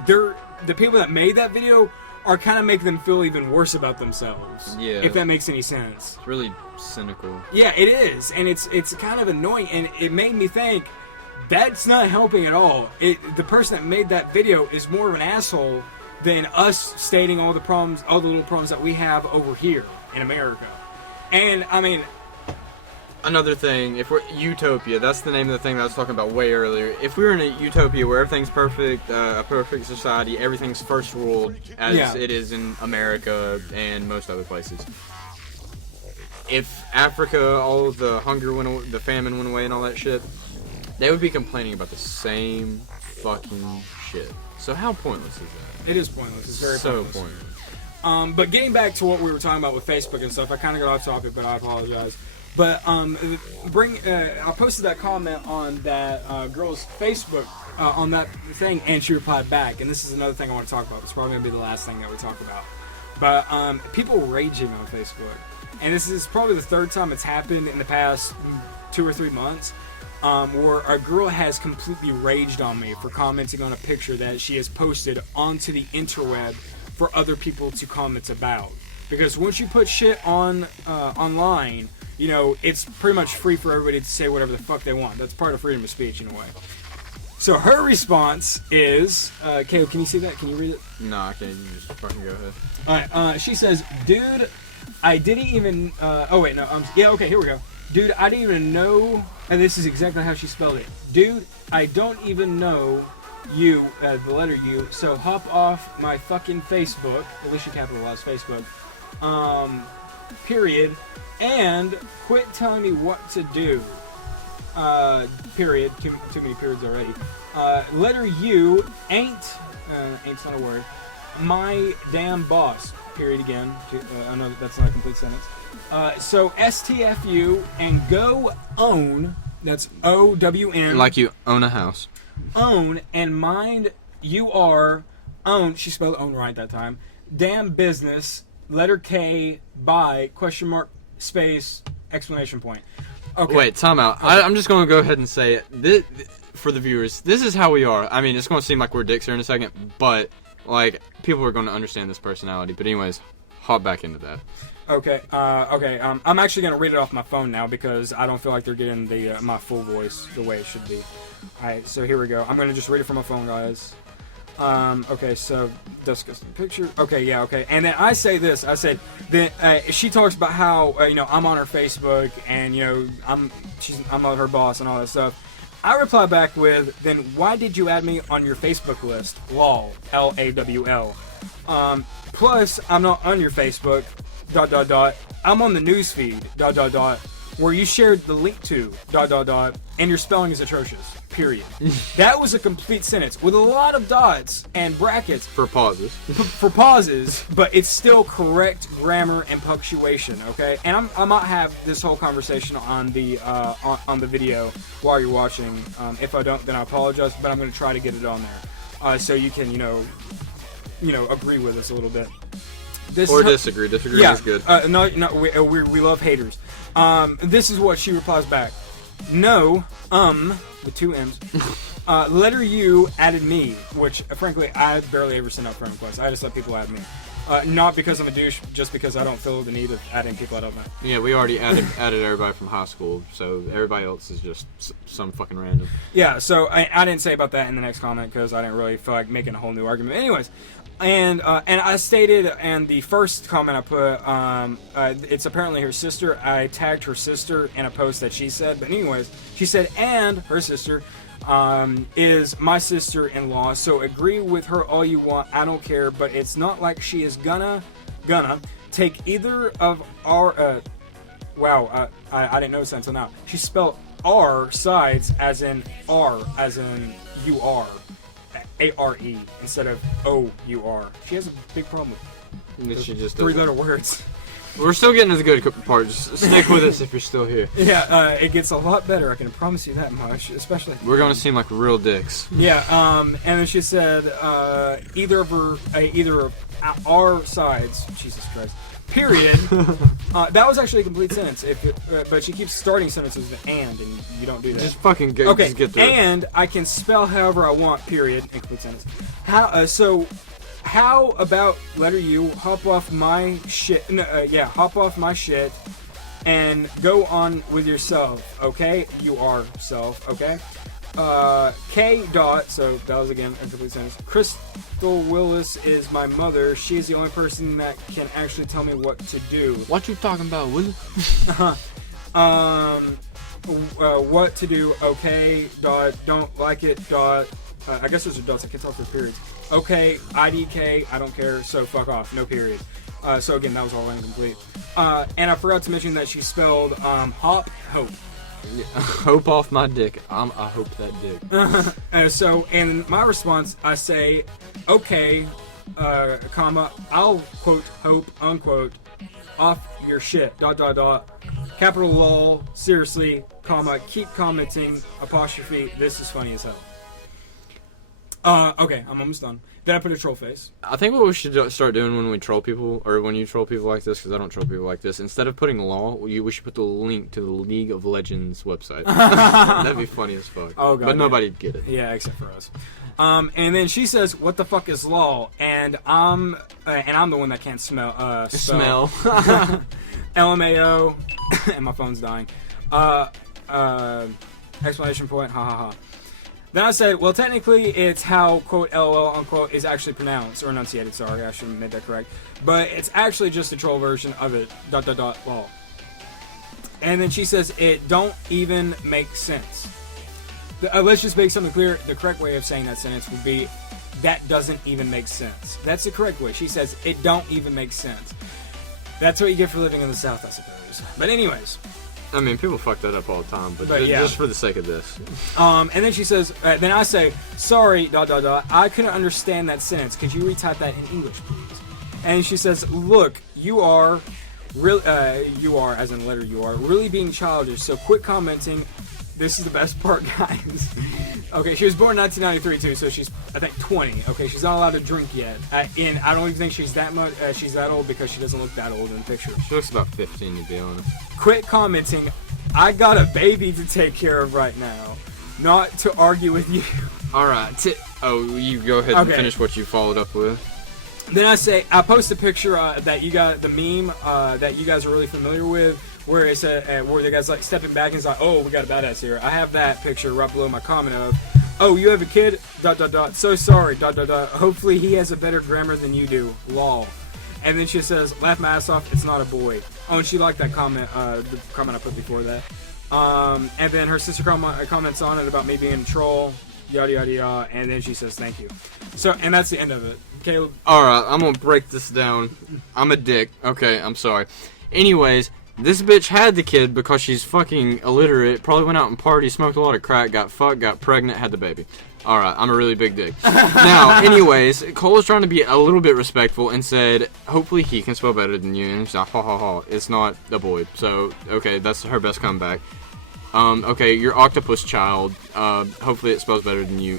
They're the people that made that video are kind of making them feel even worse about themselves. Yeah. If that makes any sense. It's really cynical. Yeah, it is. And it's kind of annoying. And it made me think, that's not helping at all. The person that made that video is more of an asshole than us stating all the little problems that we have over here in America. And, another thing, if we're utopia, that's the name of the thing that I was talking about way earlier. If we were in a utopia where everything's perfect, a perfect society, everything's first world as it is in America and most other places. If Africa, all of the hunger went away, the famine went away and all that shit, they would be complaining about the same fucking shit. So how pointless is that? It is pointless. It's very pointless. But getting back to what we were talking about with Facebook and stuff, I kind of got off topic, but I apologize. But I posted that comment on that girl's Facebook on that thing, and she replied back. And this is another thing I want to talk about. It's probably gonna be the last thing that we talk about. But people raging on Facebook, and this is probably the 3rd time it's happened in the past 2 or 3 months, where a girl has completely raged on me for commenting on a picture that she has posted onto the interweb for other people to comment about. Because once you put shit on online, it's pretty much free for everybody to say whatever the fuck they want. That's part of freedom of speech in a way. So her response is, Caleb, can you see that? Can you read it? No, I can't. You just fucking go ahead. Alright, she says, dude, I didn't even, okay, here we go. Dude, I didn't even know, and this is exactly how she spelled it. Dude, I don't even know you, the letter U, so hop off my fucking Facebook, at least she capitalized Facebook, period, and quit telling me what to do. Period. Too many periods already. Letter U ain't not a word. My damn boss. Period again. I know that's not a complete sentence. So STFU and go own. That's OWN. Like you own a house. Own and mind you are own. She spelled own right that time. Damn business. Letter K. By question mark space exclamation point. Okay. Wait, time out. Okay. I'm just going to go ahead and say it. This, for the viewers, this is how we are. I mean, it's going to seem like we're dicks here in a second, but, like, people are going to understand this personality. But anyways, hop back into that. Okay, I'm actually going to read it off my phone now because I don't feel like they're getting the my full voice the way it should be. Alright, so here we go. I'm going to just read it from my phone, guys. Okay, so discuss picture. Okay, yeah, okay. And then I say this. I said that she talks about how I'm on her Facebook and I'm on her boss and all that stuff. I reply back with, then why did you add me on your Facebook list? LOL, LAWL. Plus I'm not on your Facebook. I'm on the news feed, where you shared the link to, and your spelling is atrocious, period. That was a complete sentence with a lot of dots and brackets. For pauses. For pauses, but it's still correct grammar and punctuation, okay? And I might have this whole conversation on the video while you're watching. If I don't, then I apologize, but I'm going to try to get it on there. So you can, agree with us a little bit. Disagree. Disagree is good. No, we love haters. This is what she replies back. No, with 2 M's. Letter U added me, which, frankly, I barely ever send out friend requests. I just let people add me. Not because I'm a douche, just because I don't feel the need of adding people I don't know. Yeah, we already added everybody from high school, so everybody else is just some fucking random. Yeah, so I didn't say about that in the next comment because I didn't really feel like making a whole new argument. Anyways, and I stated, and the first comment I put, it's apparently her sister. I tagged her sister in a post that she said. But anyways, she said, and her sister is my sister-in-law, so agree with her all you want, I don't care, but it's not like she is gonna take either of our, I didn't notice that until now. She spelled our sides as in R, as in U-R, A-R-E, instead of O-U-R. She has a big problem with She just 3-letter words. We're still getting to the good part. Just stick with us if you're still here. Yeah, it gets a lot better. I can promise you that much. Especially we're gonna seem like real dicks. Yeah. And then she said either of our sides. Jesus Christ. Period. That was actually a complete sentence. But she keeps starting sentences with and you don't do that. Just fucking go. Okay. Just get through and I can spell however I want. Period. Incomplete sentence. How about letter U, hop off my shit, hop off my shit and go on with yourself, okay? You are self, okay? K dot, so that was again a complete sentence. Crystal Willis is my mother. She is the only person that can actually tell me what to do. What you talking about, Willis? What to do, okay, dot, don't like it, dot, I guess those are dots, I can't tell for periods. Okay, IDK, I don't care, so fuck off, no period. So again, that was all incomplete. And I forgot to mention that she spelled hope. Yeah, hope off my dick. I hope that dick. So in my response, I say, okay, comma, I'll quote hope, unquote, off your shit, dot, dot, dot, capital lol, seriously, comma, keep commenting, apostrophe, this is funny as hell. Okay, I'm almost done. Then I put a troll face. I think what we should start doing when we troll people, or when you troll people like this, because I don't troll people like this, instead of putting law, we should put the link to the League of Legends website. That'd be funny as fuck. Oh, God. But nobody'd get it. Yeah, except for us. And then she says, what the fuck is law? And I'm the one that can't spell. LMAO, and my phone's dying. Exclamation point, ha ha ha. Then I said, well, technically, it's how, quote, LOL, unquote, is actually pronounced, or enunciated, sorry, I should have made that correct. But it's actually just a troll version of it, dot, dot, dot, lol. And then she says, it don't even make sense. Let's just make something clear. The correct way of saying that sentence would be, that doesn't even make sense. That's the correct way. She says, it don't even make sense. That's what you get for living in the South, I suppose. But anyways. I mean, people fuck that up all the time, but yeah. Just for the sake of this. And then she says, then I say, sorry, dot, dot, dot, I couldn't understand that sentence. Could you retype that in English, please? And she says, look, you are, as in the letter you are, really being childish, so quit commenting. This is the best part, guys. Okay, she was born in 1993 too, so she's, I think, 20. Okay, she's not allowed to drink yet. And I don't even think she's that much. She's that old because she doesn't look that old in the picture. She looks about 15, to be honest. Quit commenting. I got a baby to take care of right now, not to argue with you. All right. You go ahead and finish what you followed up with. Then I post a picture that you got, the meme that you guys are really familiar with, where it's where the guy's like stepping back and he's like, oh, we got a badass here. I have that picture right below my comment of, oh, you have a kid, dot, dot, dot, so sorry, dot, dot, dot, hopefully he has a better grammar than you do, lol. And then she says, laugh my ass off, it's not a boy. Oh, and she liked that comment, the comment I put before that. And then her sister comments on it about me being a troll, yada yada yada, and then she says thank you. So, and that's the end of it. Caleb. Alright, I'm gonna break this down. I'm a dick. Okay, I'm sorry. Anyways, this bitch had the kid because she's fucking illiterate, probably went out and partied, smoked a lot of crack, got fucked, got pregnant, had the baby. Alright, I'm a really big dick. Now, anyways, Cole was trying to be a little bit respectful and said, hopefully he can spell better than you. And he's like, ha ha ha, it's not a boy. So, okay, that's her best comeback. Okay, your octopus child, hopefully it spells better than you.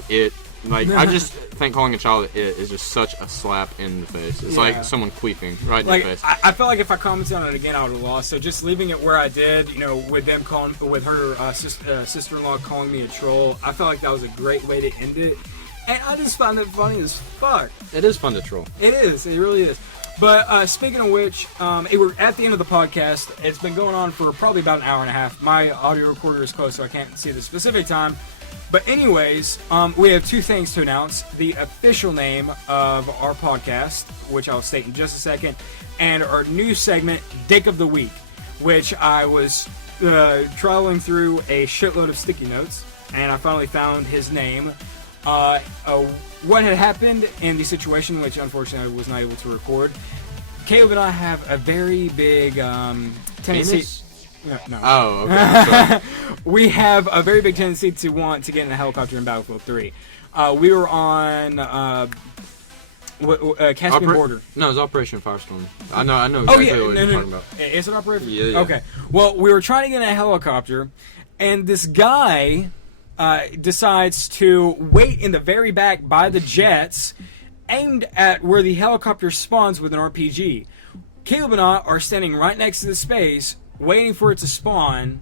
I just think calling a child it is just such a slap in the face. It's like someone queefing right in the face. I felt like if I commented on it again, I would have lost. So just leaving it where I did, with them with her sister-in-law calling me a troll, I felt like that was a great way to end it. And I just found it funny as fuck. It is fun to troll. It is. It really is. But speaking of which, we're at the end of the podcast. It's been going on for probably about an hour and a half. My audio recorder is closed, so I can't see the specific time. But anyways, we have two things to announce. The official name of our podcast, which I'll state in just a second, and our new segment, Dick of the Week, which I was traveling through a shitload of sticky notes, and I finally found his name. What had happened in the situation, which unfortunately I was not able to record. Caleb and I have a very big tendency... Penis? No. Oh, okay. We have a very big tendency to want to get in a helicopter in Battlefield 3. We were on Caspian Border. No, it's Operation Firestorm. I know exactly what you're talking about. Is it Operation? Yeah. Okay. Well, we were trying to get in a helicopter, and this guy decides to wait in the very back by the jets, aimed at where the helicopter spawns with an RPG. Caleb and I are standing right next to the space, waiting for it to spawn,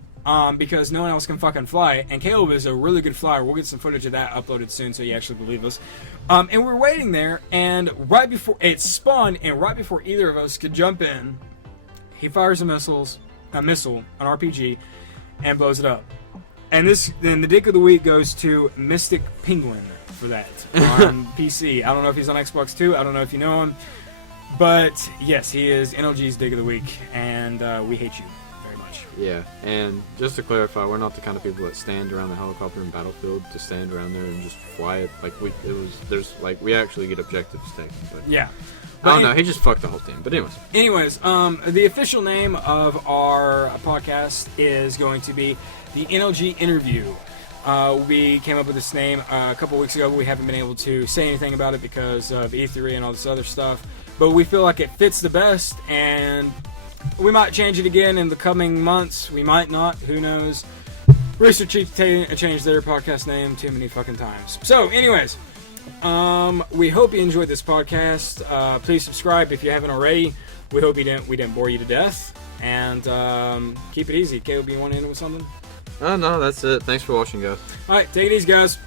because no one else can fucking fly it. And Caleb is a really good flyer. We'll get some footage of that uploaded soon so you actually believe us. And we're waiting there, and right before it spawned, and right before either of us could jump in, he fires a missile, an RPG, and blows it up. And then the Dick of the Week goes to Mystic Penguin for that on PC. I don't know if he's on Xbox too. I don't know if you know him. But yes, he is NLG's Dick of the Week, and we hate you very much. Yeah, and just to clarify, we're not the kind of people that stand around the helicopter in Battlefield to stand around there and just fly it. We actually get objectives taken. But Yeah. I don't know. He just fucked the whole team. But anyways, the official name of our podcast is going to be the NLG Interview. We came up with this name a couple weeks ago, but we haven't been able to say anything about it because of E3 and all this other stuff. But we feel like it fits the best, and we might change it again in the coming months. We might not. Who knows? Rooster Teeth changed their podcast name too many fucking times. So, anyways, we hope you enjoyed this podcast. Please subscribe if you haven't already. We hope we didn't bore you to death, and keep it easy. Caleb, you want to end with something? no, that's it. Thanks for watching, guys. All right, take it easy, guys.